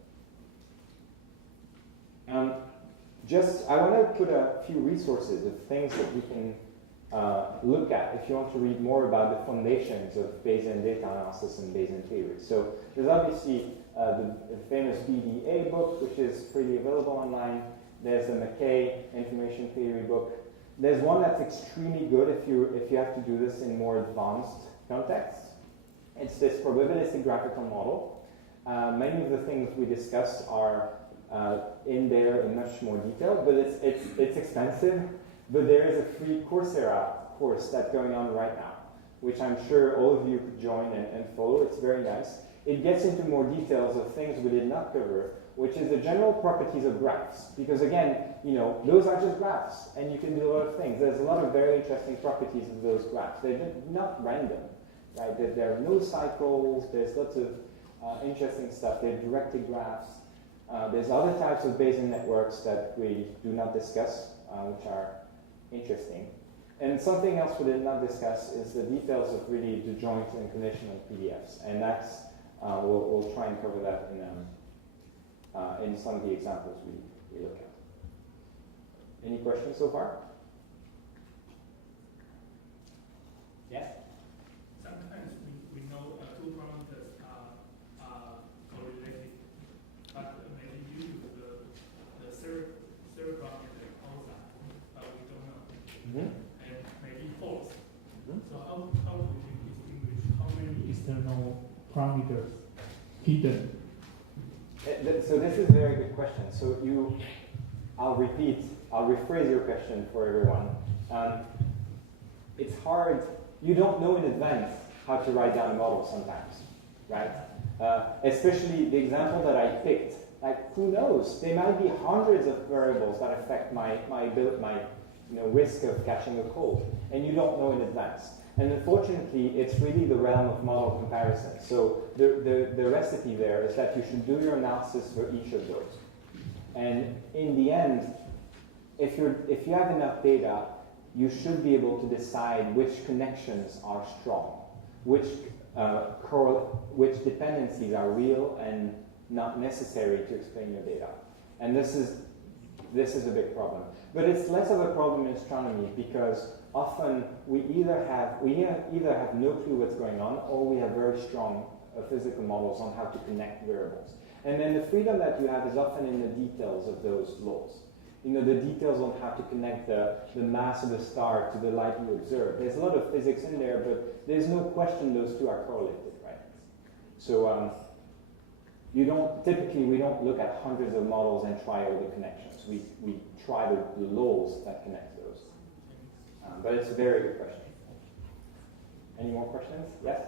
I want to put a few resources of things that you can look at if you want to read more about the foundations of Bayesian data analysis and Bayesian theory. So there's obviously the famous BDA book, which is freely available online. There's the McKay information theory book. There's one that's extremely good if you have to do this in more advanced contexts. It's this probabilistic graphical model. Many of the things we discussed are in there in much more detail, but it's expensive. But there is a free Coursera course that's going on right now, which I'm sure all of you could join and follow. It's very nice. It gets into more details of things we did not cover, which is the general properties of graphs. Because again, those are just graphs, and you can do a lot of things. There's a lot of very interesting properties of those graphs. They're not random, right? There are no cycles. There's lots of interesting stuff. They're directed graphs. There's other types of Bayesian networks that we do not discuss, which are interesting. And something else we did not discuss is the details of really the joint and conditional PDFs. And that's, we'll try and cover that in some of the examples we look at. Any questions so far? Yes? Sometimes we know two parameters are correlated, but maybe you use the third parameter also, but we don't know. Mm-hmm. And maybe false. Mm-hmm. So how do we distinguish how many external parameters hidden? So this is a very good question. So I'll rephrase your question for everyone. It's hard, you don't know in advance how to write down a model sometimes, right? Especially the example that I picked, like who knows? There might be hundreds of variables that affect my risk of catching a cold, and you don't know in advance. And unfortunately, it's really the realm of model comparison. So the recipe there is that you should do your analysis for each of those. And in the end, if you have enough data, you should be able to decide which connections are strong, which dependencies are real and not necessary to explain your data. And this is a big problem. But it's less of a problem in astronomy because often we either have no clue what's going on, or we have very strong physical models on how to connect variables. And then the freedom that you have is often in the details of those laws. The details on how to connect the mass of the star to the light you observe. There's a lot of physics in there, but there's no question those two are correlated, right? So typically we don't look at hundreds of models and try all the connections. We try the laws that connect those. But it's a very good question. Any more questions? Yes?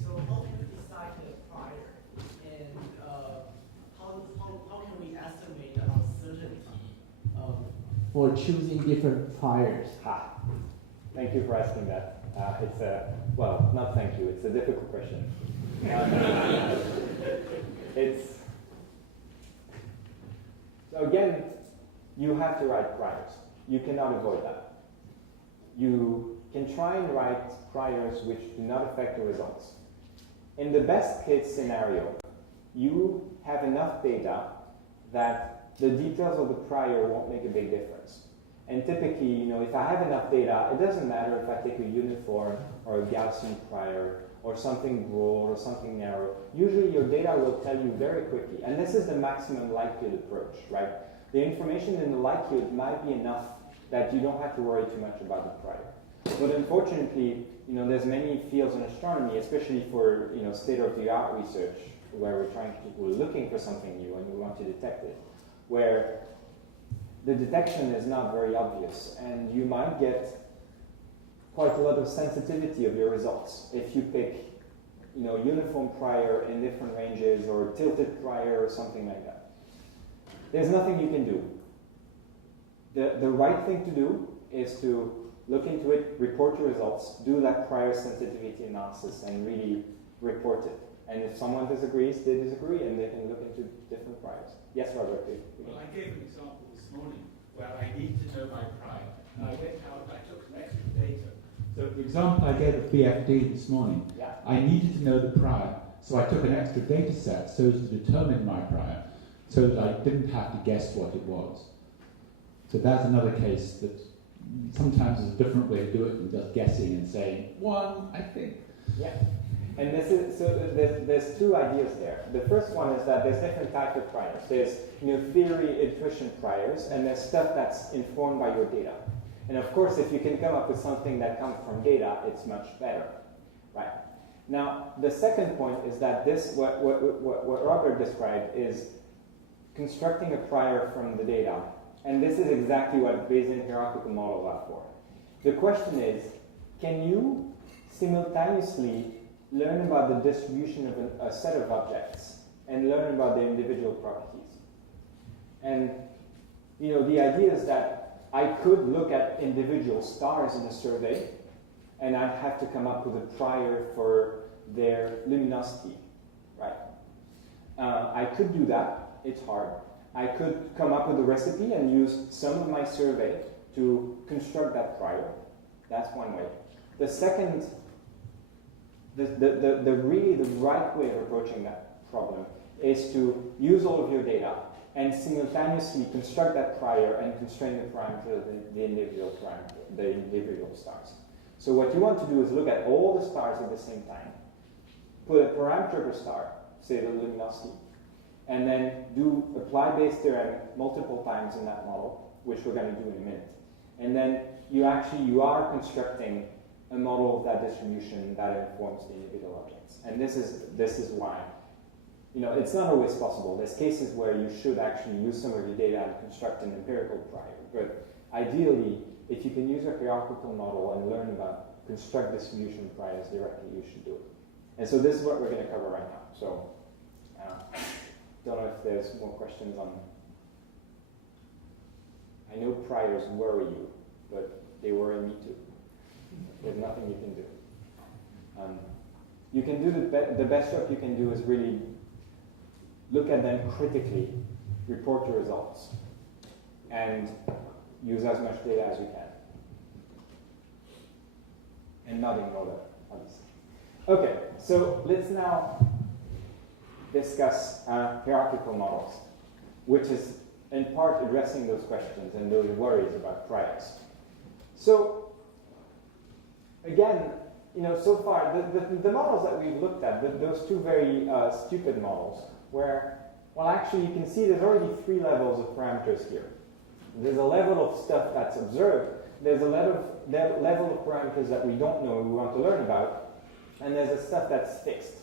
So how do you decide the prior? And how can we estimate the uncertainty for choosing different priors? Thank you for asking that. Not thank you. It's a difficult question. So again, you have to write priors. You cannot avoid that. You can try and write priors which do not affect the results. In the best case scenario, you have enough data that the details of the prior won't make a big difference. And typically, if I have enough data, it doesn't matter if I take a uniform or a Gaussian prior or something broad or something narrow. Usually your data will tell you very quickly. And this is the maximum likelihood approach, right? The information in the likelihood might be enough that you don't have to worry too much about the prior. But unfortunately, there's many fields in astronomy, especially for state-of-the-art research, where we're looking for something new and we want to detect it, where the detection is not very obvious, and you might get quite a lot of sensitivity of your results if you pick, uniform prior in different ranges or tilted prior or something like that. There's nothing you can do. The right thing to do is to look into it, report your results, do that prior sensitivity analysis, and really report it. And if someone disagrees, they disagree, and they can look into different priors. Yes, Robert? Well, I gave an example this morning where I need to know my prior. And I went out and I took some extra data. So the example I gave of BFD this morning, I needed to know the prior, so I took an extra data set so as to determine my prior, so that I didn't have to guess what it was. So that's another case that sometimes is a different way to do it than just guessing and saying, one, I think. Yeah. And there's two ideas there. The first one is that there's different types of priors. There's theory, intuition priors, and there's stuff that's informed by your data. And of course, if you can come up with something that comes from data, it's much better, right? Now, the second point is that what Robert described is constructing a prior from the data. And this is exactly what Bayesian hierarchical models are for. The question is, can you simultaneously learn about the distribution of a set of objects and learn about their individual properties? And the idea is that I could look at individual stars in a survey, and I'd have to come up with a prior for their luminosity, right? I could do that. It's hard. I could come up with a recipe and use some of my survey to construct that prior. That's one way. The second, the really the right way of approaching that problem is to use all of your data and simultaneously construct that prior and constrain the parameter of the individual parameter, the individual stars. So what you want to do is look at all the stars at the same time, put a parameter of a star, say the luminosity, and then do apply Bayes' theorem multiple times in that model, which we're going to do in a minute. And then you are constructing a model of that distribution that informs the individual objects. And this is why, it's not always possible. There's cases where you should actually use some of your data and construct an empirical prior. But ideally, if you can use a hierarchical model and learn about construct distribution priors directly, you should do it. And so this is what we're going to cover right now. So, don't know if there's more questions on. I know priors worry you, but they worry me too. There's nothing you can do. You can do the best job you can do is really look at them critically, report your results, and use as much data as you can. And not ignore them, obviously. Okay, so let's now discuss hierarchical models, which is in part addressing those questions and those worries about priors. So, again, so far, the models that we've looked at, those two very stupid models, where, well, actually, you can see there's already 3 levels of parameters here. There's a level of stuff that's observed, there's a level of parameters that we don't know and we want to learn about, and there's a stuff that's fixed.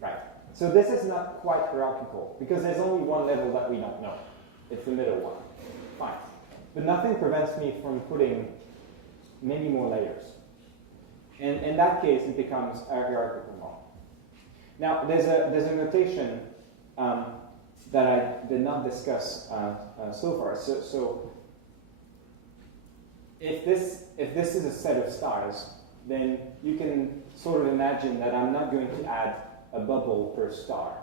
Right. So this is not quite hierarchical, because there's only one level that we don't know. It's the middle one. Fine. But nothing prevents me from putting many more layers. And in that case, it becomes a hierarchical model. Now, there's a notation that I did not discuss so far. So if this is a set of stars, then you can sort of imagine that I'm not going to add a bubble per star.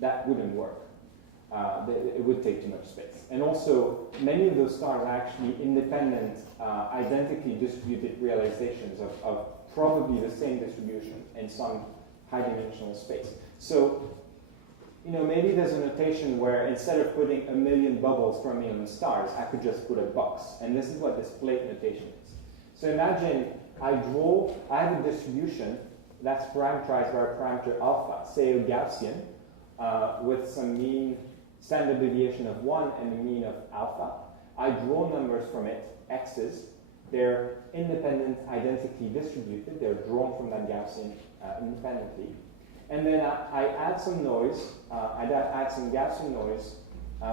That wouldn't work. It would take too much space. And also, many of those stars are actually independent, identically distributed realizations of probably the same distribution in some high-dimensional space. So, maybe there's a notation where instead of putting 1 million bubbles for 1 million stars, I could just put a box. And this is what this plate notation is. So imagine I have a distribution that's parameterized by a parameter alpha, say a Gaussian, with some mean standard deviation of 1 and a mean of alpha. I draw numbers from it, x's. They're independent, identically distributed. They're drawn from that Gaussian independently. And then I add some noise. I add some Gaussian noise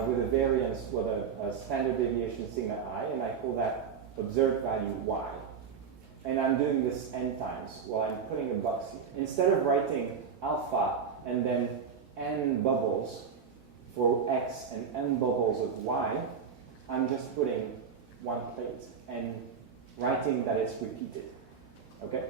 with a variance with a standard deviation sigma I, and I call that observed value y. And I'm doing this n times while I'm putting a box here. Instead of writing alpha and then n bubbles for x and n bubbles of y, I'm just putting one plate and writing that it's repeated. Okay?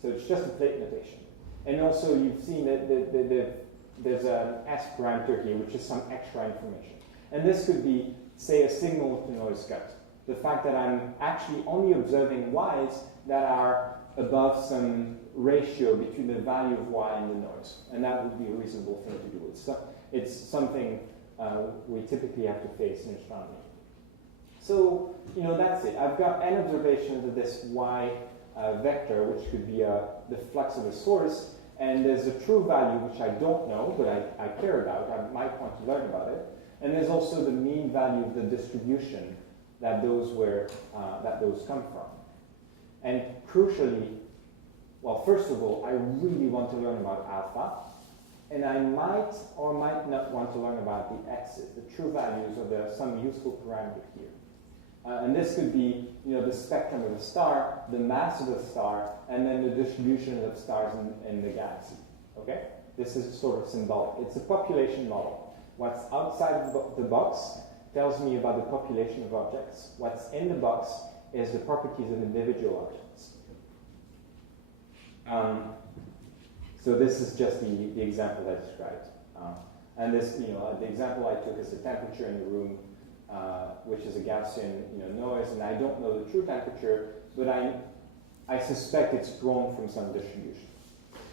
So it's just a plate notation. And also you've seen that there's an S parameter here, which is some extra information. And this could be, say, a signal with the noise cut. The fact that I'm actually only observing y's that are above some ratio between the value of y and the noise. And that would be a reasonable thing to do. It's something we typically have to face in astronomy. So, that's it. I've got n observations of this y vector, which could be the flux of a source, and there's a true value, which I don't know, but I care about. I might want to learn about it. And there's also the mean value of the distribution that those come from. And crucially, well, first of all, I really want to learn about alpha, and I might or might not want to learn about the x's, the true values of some useful parameter here. And this could be, the spectrum of a star, the mass of a star, and then the distribution of stars in the galaxy. Okay? This is sort of symbolic. It's a population model. What's outside of the box tells me about the population of objects. What's in the box is the properties of individual objects. So this is just the example I described. And this, the example I took is the temperature in the room, which is a Gaussian, noise, and I don't know the true temperature, but I suspect it's drawn from some distribution.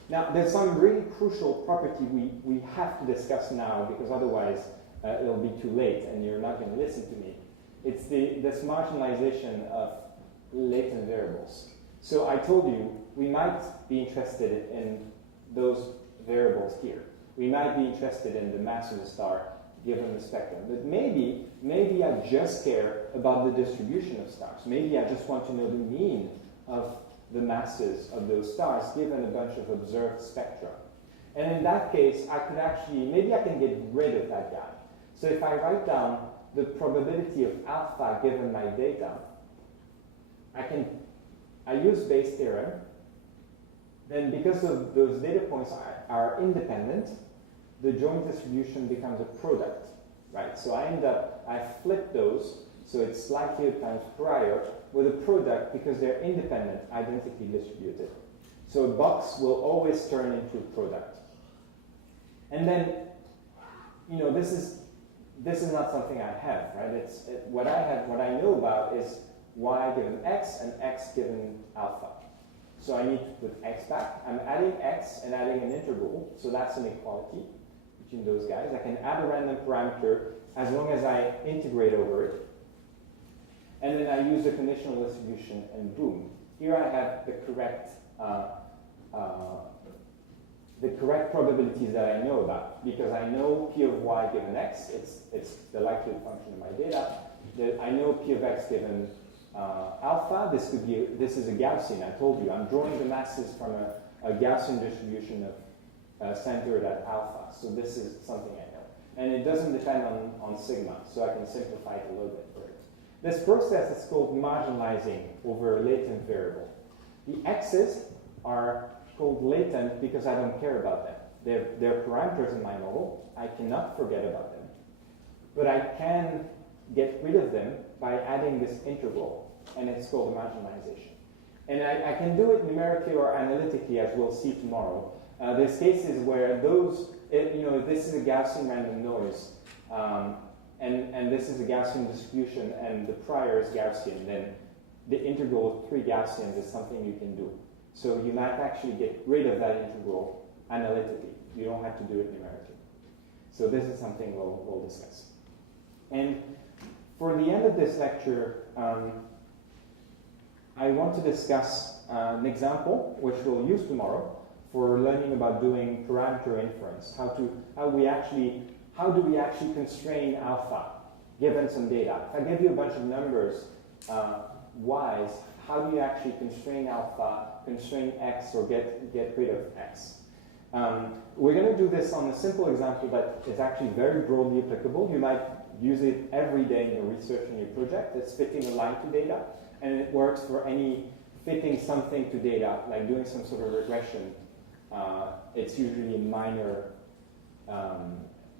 Now, there's some really crucial property we have to discuss now, because otherwise it'll be too late and you're not going to listen to me. It's this marginalization of latent variables. So I told you we might be interested in those variables here. We might be interested in the mass of the star given the spectrum. But maybe I just care about the distribution of stars. Maybe I just want to know the mean of the masses of those stars given a bunch of observed spectra. And in that case, maybe I can get rid of that guy. So if I write down the probability of alpha given my data, I use Bayes' theorem. Then because of those data points are independent, the joint distribution becomes a product, right? So I flip those, so it's likelihood times prior with a product because they're independent, identically distributed. So a box will always turn into a product. And then, this is not something I have, right? What I know about is y given x and x given alpha. So I need to put x back. I'm adding x and adding an integral, so that's an equality between those guys. I can add a random parameter as long as I integrate over it. And then I use the conditional distribution, and boom. Here I have the correct probabilities that I know about, because I know P of y given x, it's the likelihood function of my data. I know P of x given alpha. This is a Gaussian. I told you I'm drawing the masses from a Gaussian distribution of centered at alpha. So this is something I know, and it doesn't depend on sigma, so I can simplify it a little bit further. This process is called marginalizing over a latent variable. The x's are called latent because I don't care about them. They're parameters in my model. I cannot forget about them, but I can get rid of them by adding this integral, and it's called a marginalization. And I can do it numerically or analytically, as we'll see tomorrow. There's cases where this is a Gaussian random noise, and this is a Gaussian distribution, and the prior is Gaussian, then the integral of 3 Gaussians is something you can do. So you might actually get rid of that integral analytically. You don't have to do it numerically. So this is something we'll discuss. And for the end of this lecture, I want to discuss an example, which we'll use tomorrow, for learning about doing parameter inference. How do we actually constrain alpha given some data? If I give you a bunch of numbers, y's, how do you actually constrain alpha, constrain x, or get rid of x? We're going to do this on a simple example that is actually very broadly applicable. You might use it every day in your research and your project. It's fitting a line to data, and it works for any fitting something to data, like doing some sort of regression. It's usually a minor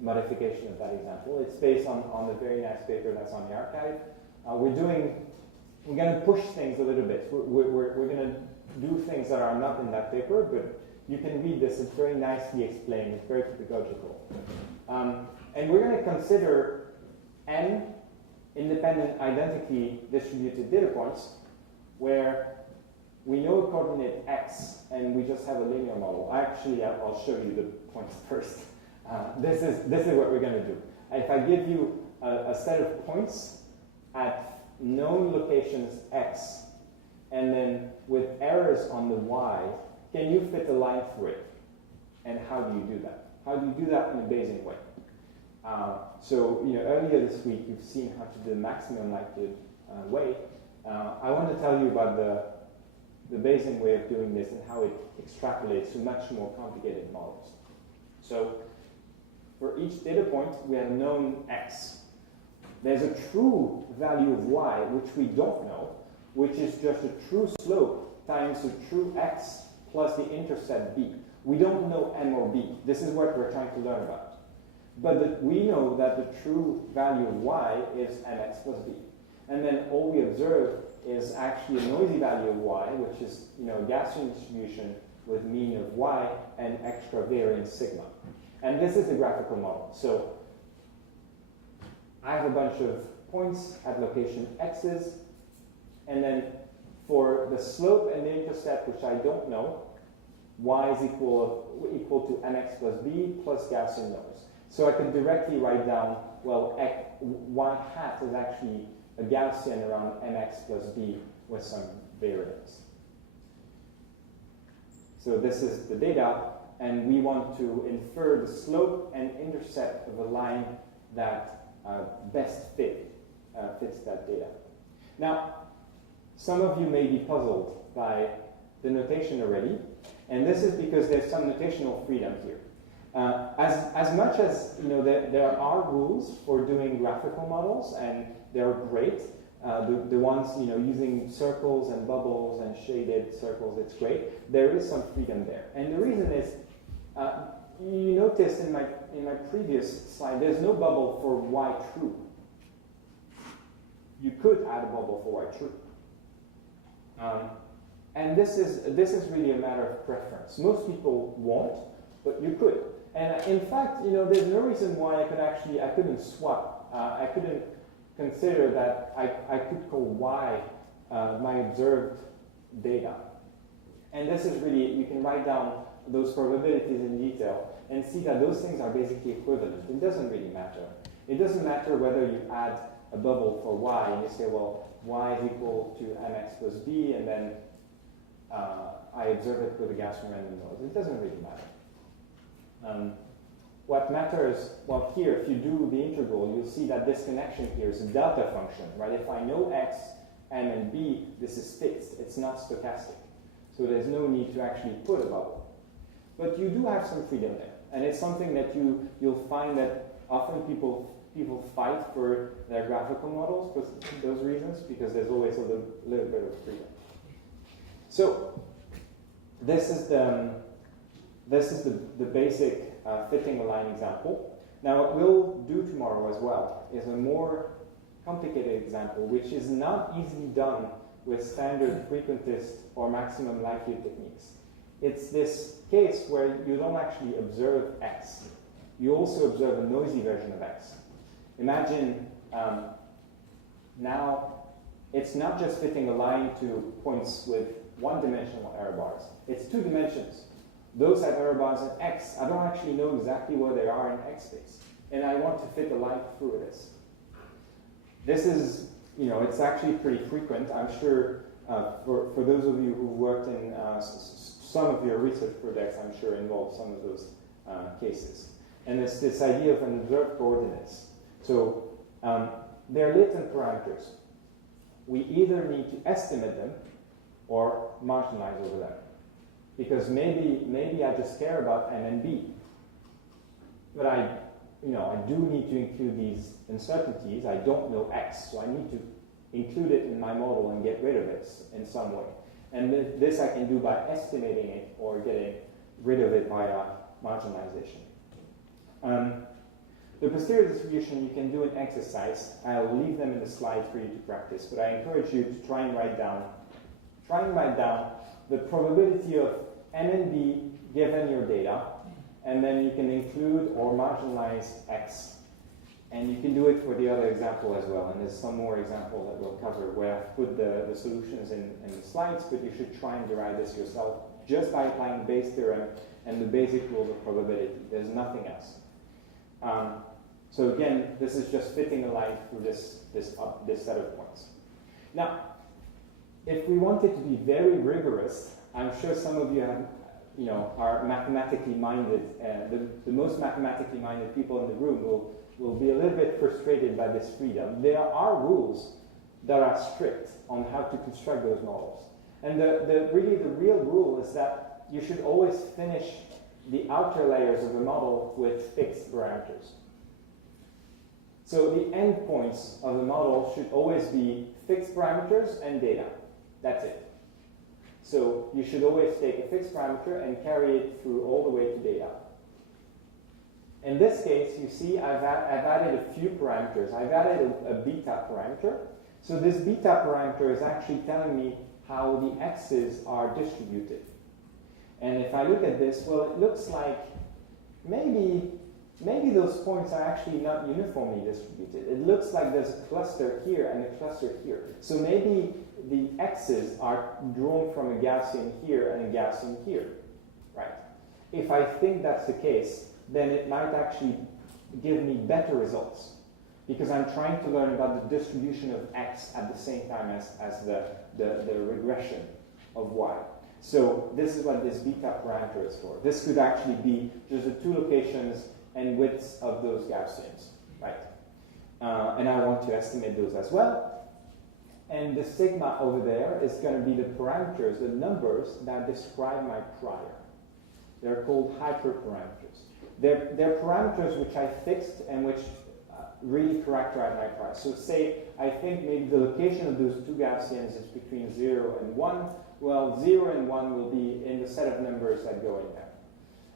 modification of that example. It's based on a very nice paper that's on the archive. We're going to push things a little bit. We're going to do things that are not in that paper, but you can read this. It's very nicely explained. It's very pedagogical. And we're going to consider n independent identically distributed data points where we know a coordinate x and we just have a linear model. I'll show you the points first. This is what we're going to do. If I give you a set of points at known locations x, and then with errors on the y, can you fit a line through it? And how do you do that? How do you do that in a Bayesian way? Earlier this week, you've seen how to do the maximum likelihood way. I want to tell you about the Bayesian way of doing this and how it extrapolates to much more complicated models. So for each data point, we have known x. There's a true value of y, which we don't know, which is just a true slope times the true x plus the intercept b. We don't know m or b. This is what we're trying to learn about. But we know that the true value of y is mx plus b. And then all we observe is actually a noisy value of y, which is a Gaussian distribution with mean of y and extra variance sigma. And this is a graphical model. So I have a bunch of points at location x's, and then for the slope and the intercept, which I don't know, y is equal to mx plus b plus Gaussian noise. So I could directly write down, well, y hat is actually a Gaussian around mx plus b with some variance. So this is the data, and we want to infer the slope and intercept of a line that best fits that data. Now, some of you may be puzzled by the notation already, and this is because there's some notational freedom here. As much as there are rules for doing graphical models, and they're great. The ones using circles and bubbles and shaded circles, it's great. There is some freedom there, and the reason is you notice in my previous slide there's no bubble for y true. You could add a bubble for y true, and this is really a matter of preference. Most people won't, but you could. And in fact, there's no reason why I couldn't swap. I couldn't consider that I could call y my observed data. And this is really, you can write down those probabilities in detail and see that those things are basically equivalent. It doesn't really matter. It doesn't matter whether you add a bubble for y and you say, well, y is equal to mx plus b, and then I observe it with a Gaussian random noise. It doesn't really matter. What matters, well, here, if you do the integral, you'll see that this connection here is a delta function, right? If I know x, m, and b, this is fixed. It's not stochastic. So there's no need to actually put a bubble. But you do have some freedom there. And it's something that you'll find that often people fight for their graphical models for those reasons, because there's always a little bit of freedom. So this is the basic fitting a line example. Now what we'll do tomorrow as well is a more complicated example, which is not easily done with standard frequentist or maximum likelihood techniques. It's this case where you don't actually observe x. You also observe a noisy version of x. Imagine now it's not just fitting a line to points with one-dimensional error bars. It's two dimensions. Those have error bars in x. I don't actually know exactly where they are in x space. And I want to fit a line through this. This is, it's actually pretty frequent. I'm sure for those of you who worked in some of your research projects, I'm sure involve some of those cases. And it's this idea of an observed coordinates. So they're latent parameters. We either need to estimate them or marginalize over them. Because maybe I just care about m and b. But I do need to include these uncertainties. I don't know x, so I need to include it in my model and get rid of it in some way. And this I can do by estimating it or getting rid of it via marginalization. The posterior distribution you can do an exercise. I'll leave them in the slide for you to practice, but I encourage you to try and write down the probability of n and b given your data, and then you can include or marginalize x. And you can do it for the other example as well, and there's some more example that we'll cover where I've put the solutions in the slides, but you should try and derive this yourself just by applying the Bayes theorem and the basic rules of probability. There's nothing else. So again, this is just fitting a line through this set of points. Now, if we wanted to be very rigorous, I'm sure some of you are mathematically minded. The most mathematically minded people in the room will be a little bit frustrated by this freedom. There are rules that are strict on how to construct those models. And the real rule is that you should always finish the outer layers of the model with fixed parameters. So the endpoints of the model should always be fixed parameters and data. That's it. So you should always take a fixed parameter and carry it through all the way to data. In this case, you see I've added a few parameters. I've added a beta parameter. So this beta parameter is actually telling me how the x's are distributed. And if I look at this, well, it looks like maybe those points are actually not uniformly distributed. It looks like there's a cluster here and a cluster here. So maybe the x's are drawn from a Gaussian here and a Gaussian here, right? If I think that's the case, then it might actually give me better results, because I'm trying to learn about the distribution of x at the same time as the regression of y. So this is what this beta parameter is for. This could actually be just the two locations and widths of those Gaussians, right? And I want to estimate those as well. And the sigma over there is going to be the parameters, the numbers that describe my prior. They're called hyperparameters. They're parameters which I fixed and which really characterize my prior. So say I think maybe the location of those two Gaussians is between 0 and 1. Well, 0 and 1 will be in the set of numbers that go in there.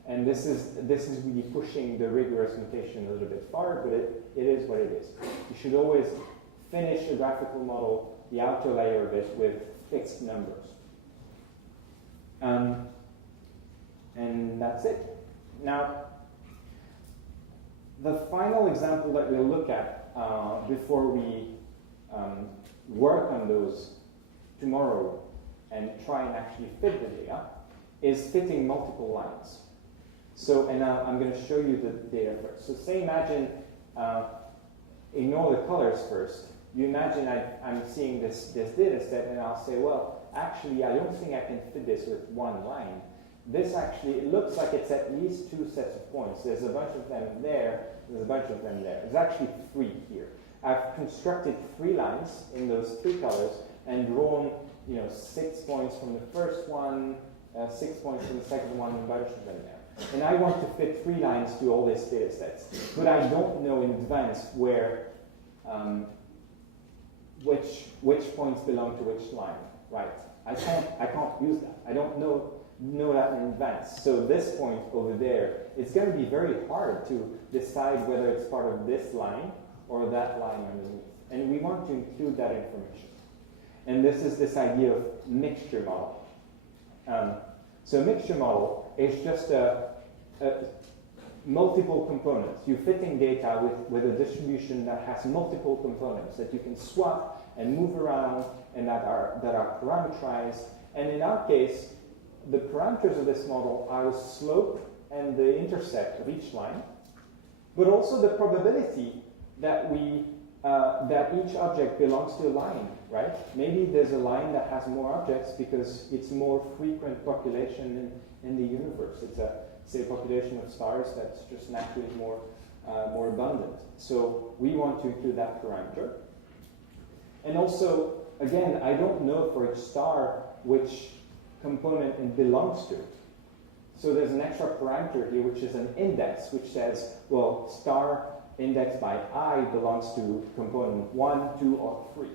And this is really pushing the rigorous notation a little bit far, but it is what it is. You should always finish a graphical model, the outer layer of it, with fixed numbers. And that's it. Now, the final example that we'll look at before we work on those tomorrow and try and actually fit the data is fitting multiple lines. So, and I'm going to show you the data first. So say imagine, ignore the colors first. You imagine I'm seeing this data set, and I'll say, well, actually, I don't think I can fit this with one line. This actually, it looks like it's at least two sets of points. There's a bunch of them there, there's a bunch of them there. There's actually three here. I've constructed 3 lines in those 3 colors and drawn, 6 points from the first one, 6 points from the second one, and a bunch of them there. And I want to fit 3 lines to all these data sets. But I don't know in advance where, which points belong to which line, right? I can't use that. I don't know that in advance. So this point over there, it's going to be very hard to decide whether it's part of this line or that line underneath. And we want to include that information. And this is this idea of mixture model. So a mixture model is just a multiple components. You're fitting data with a distribution that has multiple components that you can swap and move around and that are parameterized. And in our case, the parameters of this model are the slope and the intercept of each line, but also the probability that that each object belongs to a line, right? Maybe there's a line that has more objects because it's more frequent population in the universe. It's a population of stars that's just naturally more abundant. So we want to include that parameter. And also, again, I don't know for each star which component it belongs to. So there's an extra parameter here, which is an index, which says, well, star indexed by I belongs to component 1, 2, or 3.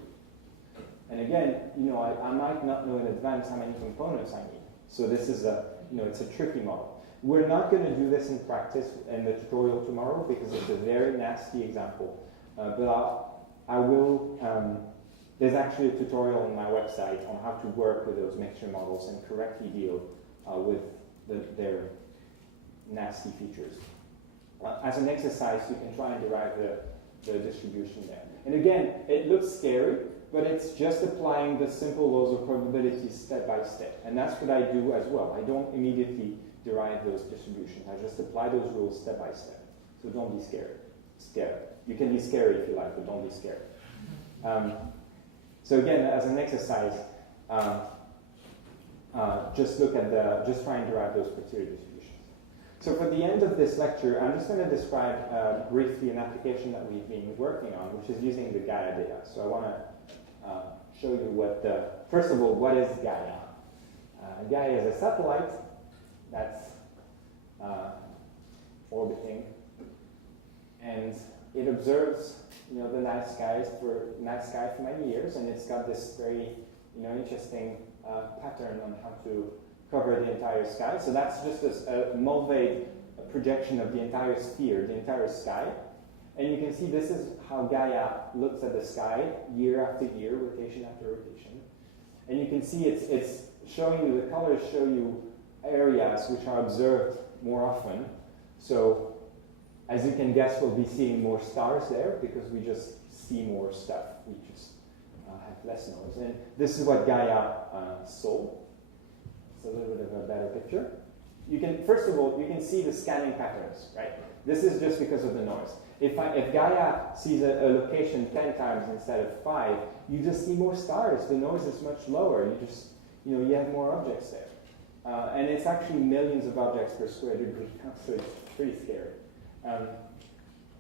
And again, I might not know in advance how many components I need. So this is it's a tricky model. We're not going to do this in practice in the tutorial tomorrow because it's a very nasty example. But I will. There's actually a tutorial on my website on how to work with those mixture models and correctly deal with their nasty features. As an exercise, you can try and derive the distribution there. And again, it looks scary, but it's just applying the simple laws of probability step by step. And that's what I do as well. I don't immediately derive those distributions. I just apply those rules step by step. So don't be scared. You can be scary if you like, but don't be scared. So again, as an exercise, just try and derive those criteria distributions. So for the end of this lecture, I'm just going to describe briefly an application that we've been working on, which is using the Gaia data. So I want to show you first of all, what is Gaia? Gaia is a satellite that's orbiting, and it observes the night sky for many years, and it's got this very interesting pattern on how to cover the entire sky. So that's just a Mulvade projection of the entire sphere, the entire sky. And you can see this is how Gaia looks at the sky year after year, rotation after rotation. And you can see it's showing you, the colors show you areas which are observed more often. So as you can guess, we'll be seeing more stars there because we just see more stuff. We just have less noise. And this is what Gaia saw. It's a little bit of a better picture. You can, first of all, you can see the scanning patterns, right? This is just because of the noise. If Gaia sees a location 10 times instead of 5, you just see more stars. The noise is much lower. You have more objects there. And it's actually millions of objects per square degree, so it's pretty scary.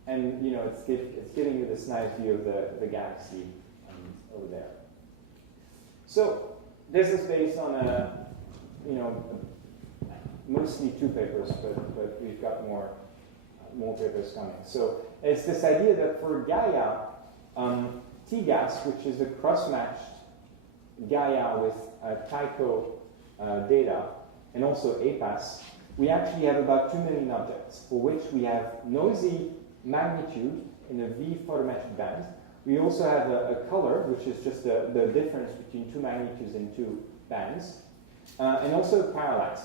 And it's giving you this nice view of the galaxy over there. So this is based on mostly 2 papers, but we've got more papers coming. So it's this idea that for Gaia, T-gas, which is a cross-matched Gaia with Tycho data, and also APAS, we actually have about 2 million objects, for which we have noisy magnitude in a V photometric band. We also have a color, which is just the difference between 2 magnitudes in 2 bands, and also parallax.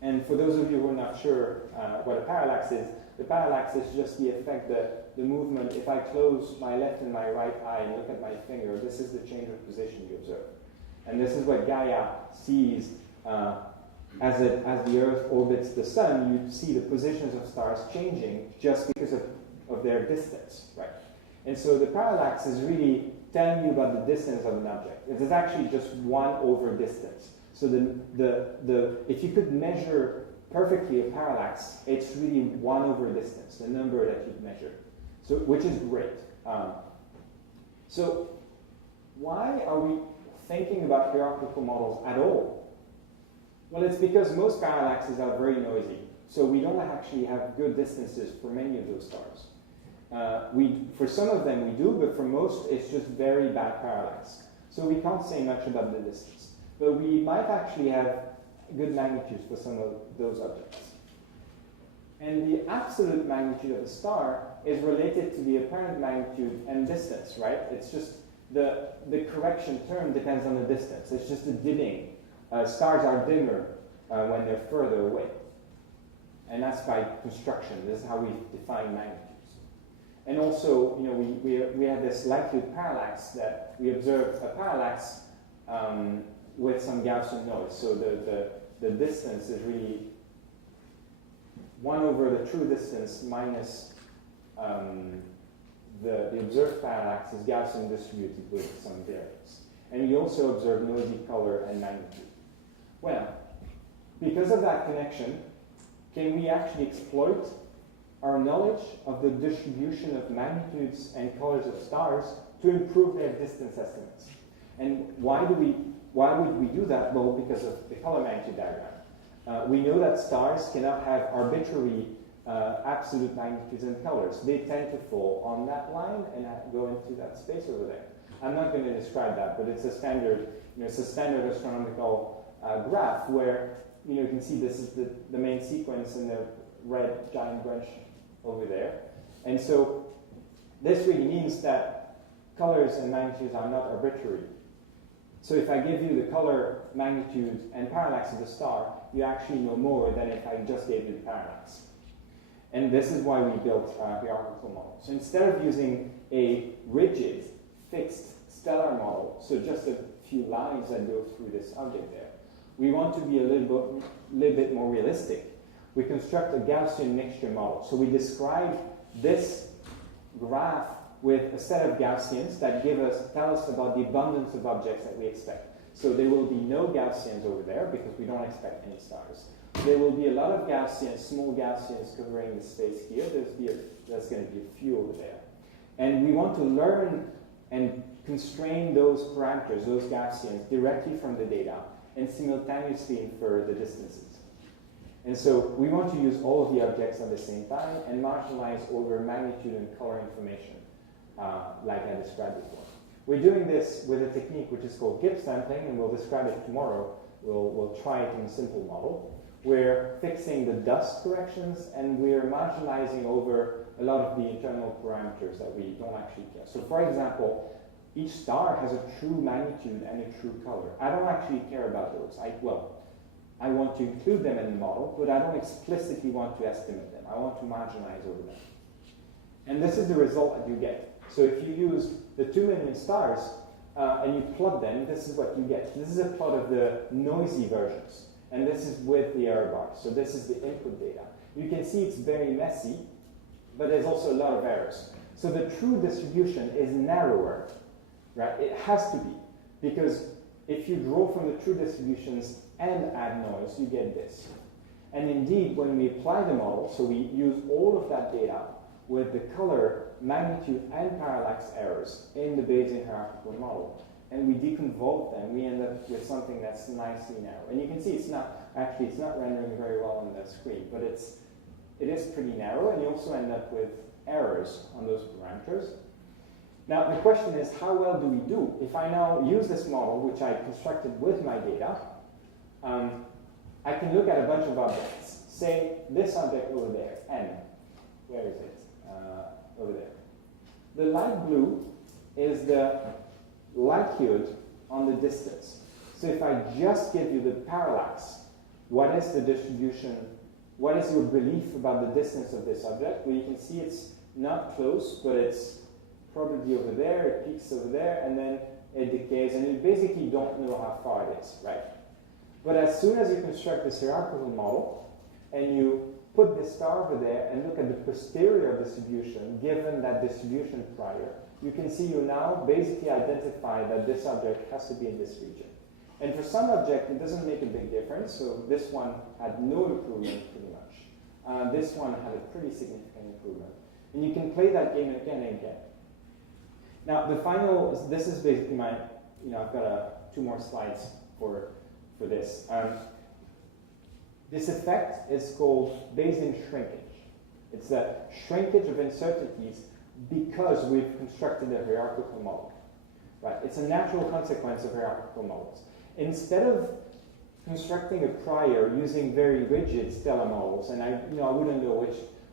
And for those of you who are not sure what a parallax is, the parallax is just the effect that the movement, if I close my left and my right eye and look at my finger, this is the change of position you observe. And this is what Gaia sees as the Earth orbits the Sun. You see the positions of stars changing just because of their distance, right? And so the parallax is really telling you about the distance of an object. It is actually just 1 over distance. So if you could measure perfectly a parallax, it's really 1 over distance, the number that you've measured. So, which is great. So why are we thinking about hierarchical models at all? Well, it's because most parallaxes are very noisy. So we don't actually have good distances for many of those stars. For some of them we do, but for most it's just very bad parallax. So we can't say much about the distance. But we might actually have good magnitudes for some of those objects. And the absolute magnitude of a star is related to the apparent magnitude and distance, right? It's just the correction term depends on the distance. It's just a dimming. Stars are dimmer when they're further away. And that's by construction. This is how we define magnitudes. And also, we have this likelihood parallax that we observe a parallax with some Gaussian noise. So the distance is really 1 over the true distance minus the observed parallax is Gaussian distributed with some variance. And we also observe noisy color and magnitude. Well, because of that connection, can we actually exploit our knowledge of the distribution of magnitudes and colors of stars to improve their distance estimates? And why would we do that? Well, because of the color magnitude diagram. We know that stars cannot have arbitrary absolute magnitudes and colors. They tend to fall on that line and go into that space over there. I'm not going to describe that, but it's a standard, astronomical graph where you can see this is the main sequence in the red giant branch over there. And so this really means that colors and magnitudes are not arbitrary. So if I give you the color, magnitude, and parallax of the star, you actually know more than if I just gave you the parallax. And this is why we built hierarchical models. So instead of using a rigid, fixed stellar model, so just a few lines that go through this object there, we want to be a little bit more realistic. We construct a Gaussian mixture model. So we describe this graph with a set of Gaussians that tell us about the abundance of objects that we expect. So there will be no Gaussians over there because we don't expect any stars. There will be a lot of Gaussians, small Gaussians covering the space here. There's going to be a few over there. And we want to learn and constrain those parameters, those Gaussians, directly from the data and simultaneously infer the distances. And so we want to use all of the objects at the same time and marginalize over magnitude and color information, like I described before. We're doing this with a technique which is called Gibbs sampling, and we'll describe it tomorrow. We'll try it in a simple model. we're fixing the dust corrections, and we're marginalizing over a lot of the internal parameters that we don't actually care. So for example, each star has a true magnitude and a true color. I don't actually care about those. I want to include them in the model, but I don't explicitly want to estimate them. I want to marginalize over them. And this is the result that you get. So if you use the 2 million stars and you plot them, this is what you get. This is a plot of the noisy versions. And this is with the error bars. So this is the input data. You can see it's very messy, but there's also a lot of errors. So the true distribution is narrower, right? It has to be, because if you draw from the true distributions and add noise, you get this. And indeed, when we apply the model, so we use all of that data with the color, magnitude, and parallax errors in the Bayesian hierarchical model, and we deconvolve them, we end up with something that's nicely narrow. And you can see it's not rendering very well on the screen, but it is pretty narrow, and you also end up with errors on those parameters. Now, the question is, how well do we do? If I now use this model, which I constructed with my data, I can look at a bunch of objects. Say, this object over there, N. Where is it? Over there. The light blue is the likelihood on the distance. So if I just give you the parallax, what is the distribution? What is your belief about the distance of this object? Well, you can see it's not close, but it's probably over there, it peaks over there, and then it decays, and you basically don't know how far it is, right? But as soon as you construct this hierarchical model, and you put this star over there and look at the posterior distribution, given that distribution prior, you can see you now basically identify that this object has to be in this region. And for some object, it doesn't make a big difference, so this one had no improvement pretty much. This one had a pretty significant improvement. And you can play that game again and again. Now, this is basically my, I've got 2 more slides for this. This effect is called Bayesian shrinkage. It's a shrinkage of uncertainties because we've constructed a hierarchical model. Right? It's a natural consequence of hierarchical models. Instead of constructing a prior using very rigid stellar models, and I wouldn't know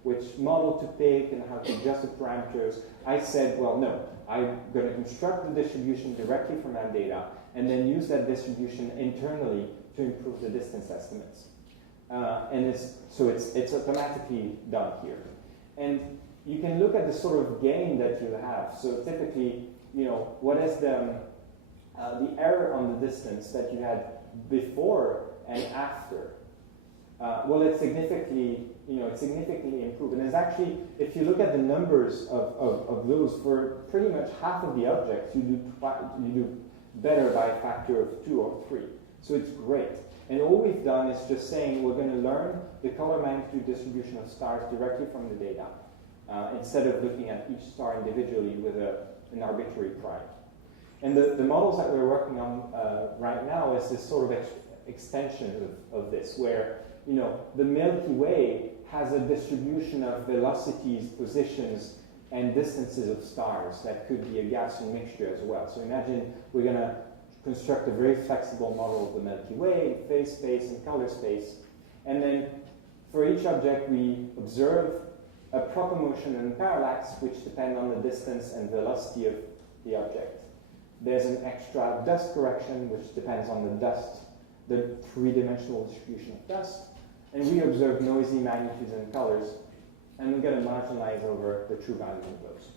which model to pick and how to adjust the parameters, I said, well, no, I'm going to construct the distribution directly from that data and then use that distribution internally to improve the distance estimates. And it's automatically done here. And you can look at the sort of gain that you have. So typically, what is the error on the distance that you had before and after? Well, it's significantly improved. And it's actually, if you look at the numbers of those, for pretty much half of the objects, you do better by a factor of 2 or 3. So it's great. And all we've done is just saying we're going to learn the color magnitude distribution of stars directly from the data, instead of looking at each star individually with an arbitrary prior. And the models that we're working on right now is this sort of extension of this, where the Milky Way has a distribution of velocities, positions, and distances of stars that could be a Gaussian mixture as well. So imagine we're going to construct a very flexible model of the Milky Way in phase space and color space. And then for each object, we observe a proper motion and parallax, which depend on the distance and velocity of the object. There's an extra dust correction, which depends on the dust, the 3-dimensional distribution of dust. And we observe noisy magnitudes and colors, and we're going to marginalize over the true value of those.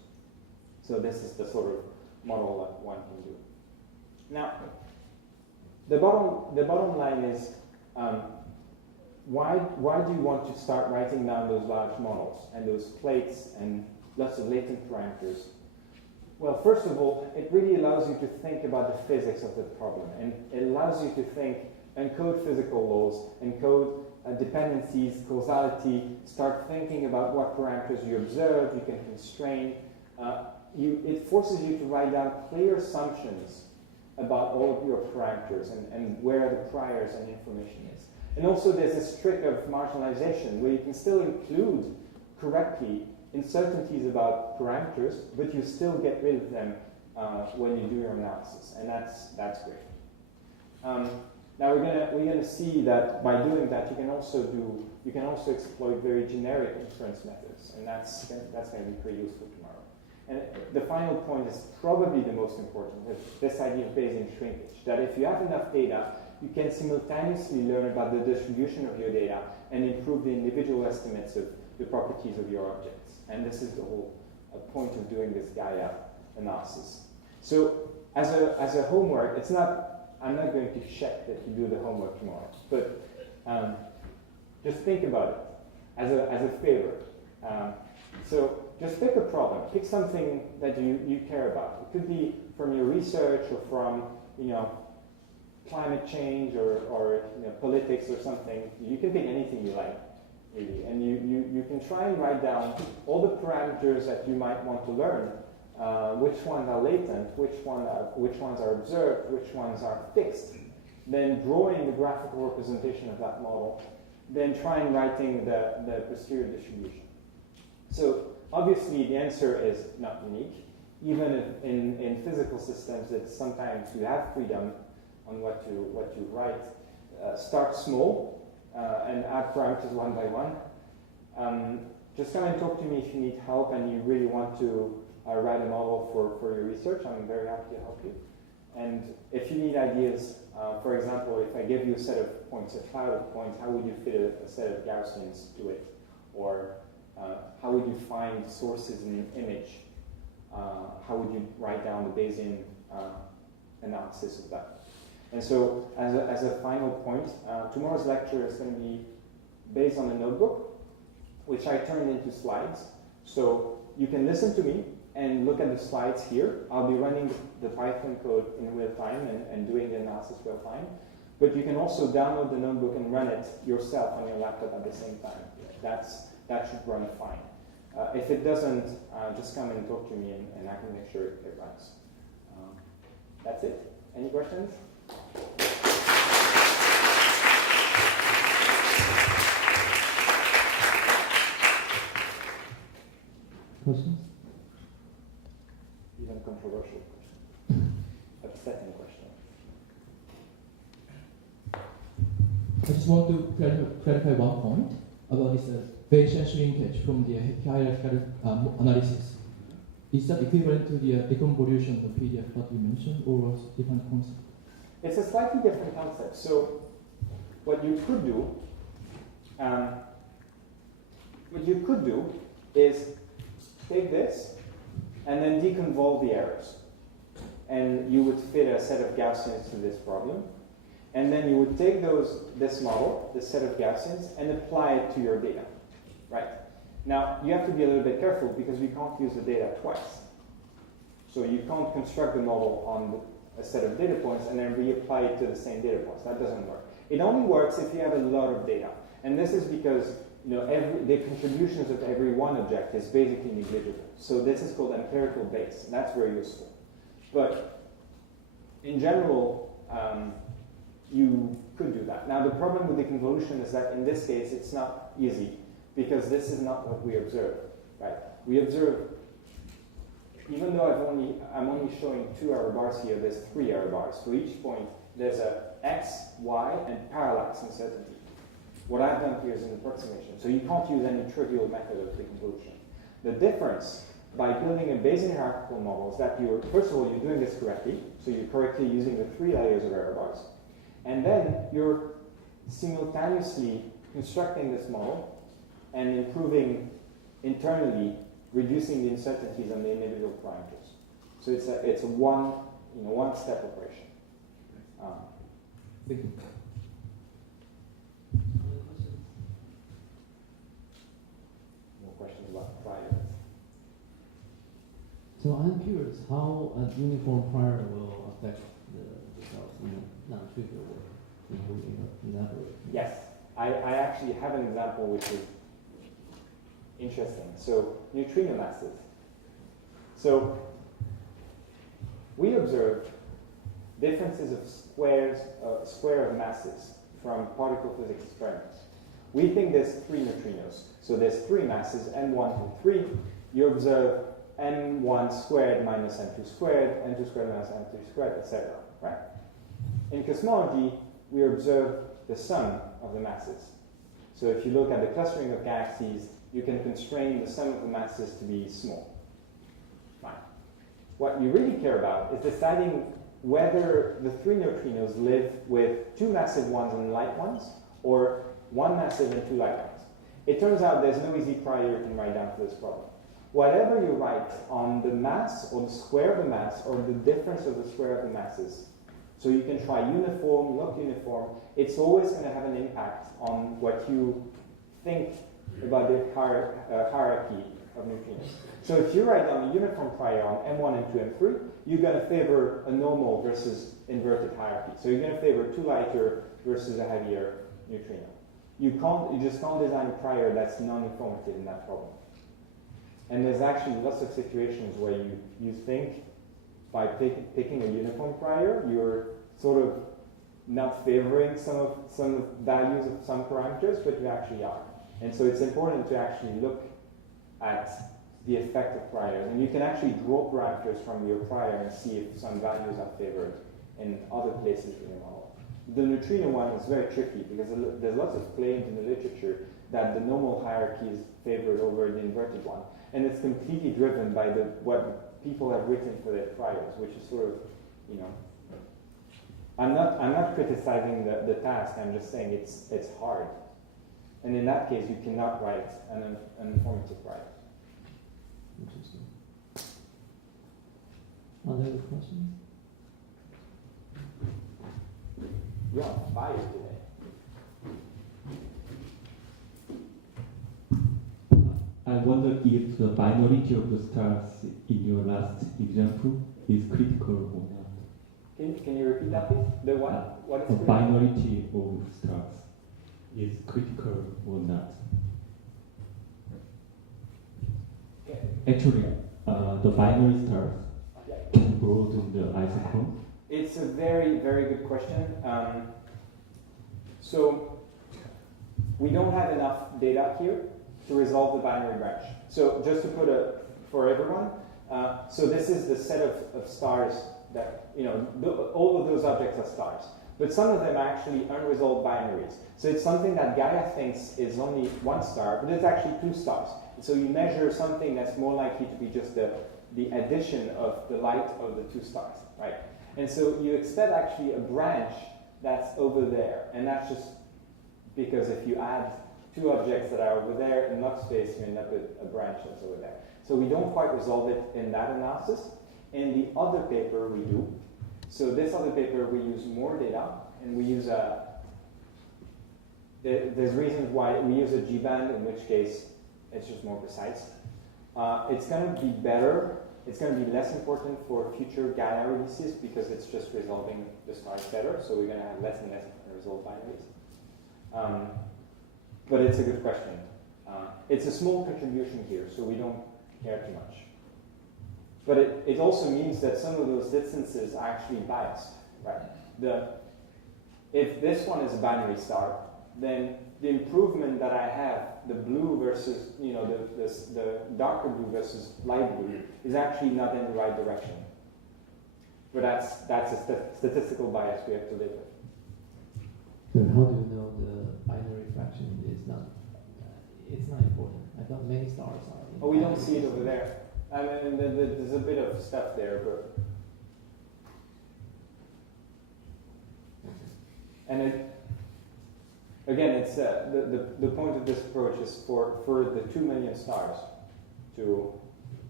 So this is the sort of model that one can do. Now, the bottom line is, why do you want to start writing down those large models and those plates and lots of latent parameters? Well, first of all, it really allows you to think about the physics of the problem, and it allows you to encode physical laws, encode dependencies, causality, start thinking about what parameters you observe, you can constrain. It forces you to write down clear assumptions about all of your parameters and where the priors and information is. And also there's this trick of marginalization where you can still include correctly uncertainties about parameters, but you still get rid of them when you do your analysis, and that's great. Now we're gonna see that by doing that you can also exploit very generic inference methods, and that's gonna be pretty useful tomorrow. And the final point is probably the most important, this idea of Bayesian shrinkage, that if you have enough data, you can simultaneously learn about the distribution of your data and improve the individual estimates of the properties of your objects. And this is the whole point of doing this Gaia analysis. So as a homework, I'm not going to check that you do the homework tomorrow, but just think about it as a favor. So just pick a problem, pick something that you care about. It could be from your research or from climate change or politics or something. You can pick anything you like, really, and you can try and write down all the parameters that you might want to learn. Which ones are latent, which ones are observed, which ones are fixed. Then drawing the graphical representation of that model. Then try and writing the posterior distribution. So obviously the answer is not unique. Even if in physical systems, it's sometimes you have freedom on what you write. Start small and add parameters one by one. Just come and talk to me if you need help and you really want to write a model for your research. I'm very happy to help you. And if you need ideas, for example, if I give you a set of points, a cloud of points, how would you fit a set of Garrisons to it? Or how would you find sources in an image? How would you write down the Bayesian analysis of that? And so, as a final point, tomorrow's lecture is going to be based on a notebook, which I turned into slides. So you can listen to me and look at the slides here. I'll be running the Python code in real time and doing the analysis real time. But you can also download the notebook and run it yourself on your laptop at the same time. That should run fine. If it doesn't, just come and talk to me and I can make sure it runs. That's it. Any questions? Questions? Even controversial question. Upsetting question. I just want to clarify one point about this Bayesian shrinkage from the hierarchical analysis. Is that equivalent to the deconvolution of the PDF that you mentioned, or a different concept? It's a slightly different concept. So, what you could do is take this and then deconvolve the errors, and you would fit a set of Gaussians to this problem, and then you would take this model, this set of Gaussians, and apply it to your data, right? Now, you have to be a little bit careful because we can't use the data twice. So you can't construct the model on a set of data points and then reapply it to the same data points. That doesn't work. It only works if you have a lot of data. And this is because the contributions of every one object is basically negligible. So this is called empirical base, and that's very useful. But in general, you could do that. Now the problem with the convolution is that in this case it's not easy because this is not what we observe, right? We observe, even though I'm only showing 2 error bars here, there's 3 error bars. For each point, there's a x, y, and parallax uncertainty. What I've done here is an approximation. So you can't use any trivial method of deconvolution. The difference by building a Bayesian hierarchical model is that first of all, you're doing this correctly. So you're correctly using the 3 layers of error bars. And then you're simultaneously constructing this model and improving internally, reducing the uncertainties on the individual parameters. So it's a one-step operation. Thank you. More questions about Pliers? So I'm curious how a uniform prior will affect the results in non-trivial work. Can you elaborate? Yes, I actually have an example which is interesting. So neutrino masses. So we observed differences of square of masses from particle physics experiments. We think there's 3 neutrinos. So there's 3 masses, n1 through 3. You observe n1 squared minus n2 squared, n2 squared minus n3 squared, etc. Right? In cosmology, we observe the sum of the masses. So if you look at the clustering of galaxies, you can constrain the sum of the masses to be small. Fine. What you really care about is deciding whether the three neutrinos live with two massive ones and light ones, or one massive and two light ones. It turns out there's no easy prior you can write down for this problem. Whatever you write on the mass, or the square of the mass, or the difference of the square of the masses, so you can try uniform, look uniform, it's always going to have an impact on what you think about the hierarchy of neutrinos. So if you write down a uniform prior on M1 and 2 and 3, you're going to favor a normal versus inverted hierarchy. So you're going to favor two lighter versus a heavier neutrino. You just can't design a prior that's non-informative in that problem. And there's actually lots of situations where you think by picking a uniform prior, you're sort of not favoring some values of some parameters, but you actually are. And so it's important to actually look at the effect of priors. And you can actually draw parameters from your prior and see if some values are favored in other places in your model. The neutrino one is very tricky because there's lots of claims in the literature that the normal hierarchy is favored over the inverted one. And it's completely driven by what people have written for their priors, which is sort of, I'm not criticizing the task, I'm just saying it's hard. And in that case, you cannot write an informative prior. Interesting. Are there other questions? You're on fire today. I wonder if the binarity of the stars in your last example is critical or not. Can you repeat that, please? The what? What is The critical? binarity of stars is critical or not. Actually, the binary stars can broaden the isochrone. It's a very, very good question. So we don't have enough data here to resolve the binary branch. So just to put for everyone, so this is the set of stars that, all of those objects are stars. But some of them are actually unresolved binaries. So it's something that Gaia thinks is only one star, but it's actually two stars. So you measure something that's more likely to be just the addition of the light of the two stars, right? And so you expect actually a branch that's over there. And that's just because if you add two objects that are over there in Knox space, you end up with a branch that's over there. So we don't quite resolve it in that analysis. In the other paper, we do. So this other paper, we use more data, and we use there's reasons why we use a G-band, in which case it's just more precise. It's going to be better. It's going to be less important for future Gaia releases because it's just resolving the stars better. So we're going to have less and less unresolved binaries. But it's a good question. It's a small contribution here, so we don't care too much. But it also means that some of those distances are actually biased, right? If this one is a binary star, then the improvement that I have, the blue versus, the darker blue versus light blue, is actually not in the right direction. But that's a statistical bias we have to live with. So how do you know the binary fraction is not? It's not important. I thought many stars are. Oh, we don't see it over there. I mean, there's a bit of stuff there, but again, it's the point of this approach is for the 2 million stars to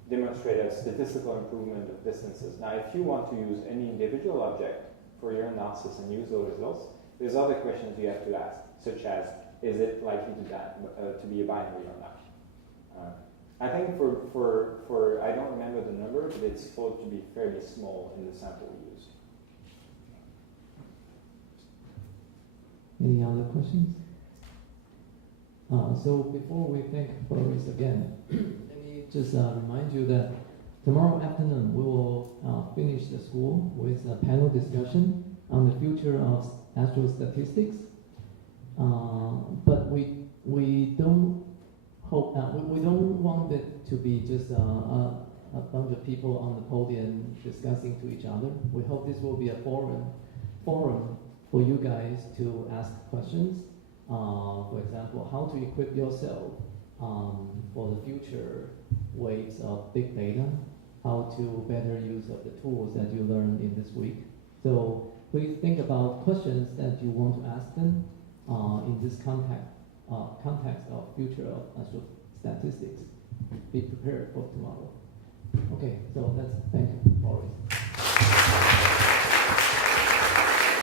demonstrate a statistical improvement of distances. Now, if you want to use any individual object for your analysis and use those results, there's other questions you have to ask, such as, is it likely to be a binary or not? I think for I don't remember the number, but it's thought to be fairly small in the sample we use. Any other questions? So before we thank Boris again, let me just remind you that tomorrow afternoon we will finish the school with a panel discussion on the future of astrostatistics. But we don't hope we don't want it to be just a bunch of people on the podium discussing to each other. We hope this will be a forum for you guys to ask questions. For example, how to equip yourself for the future waves of big data, how to better use of the tools that you learned in this week. So please think about questions that you want to ask them in this context of future of statistics. Be prepared for tomorrow. Okay, so thank you, Boris.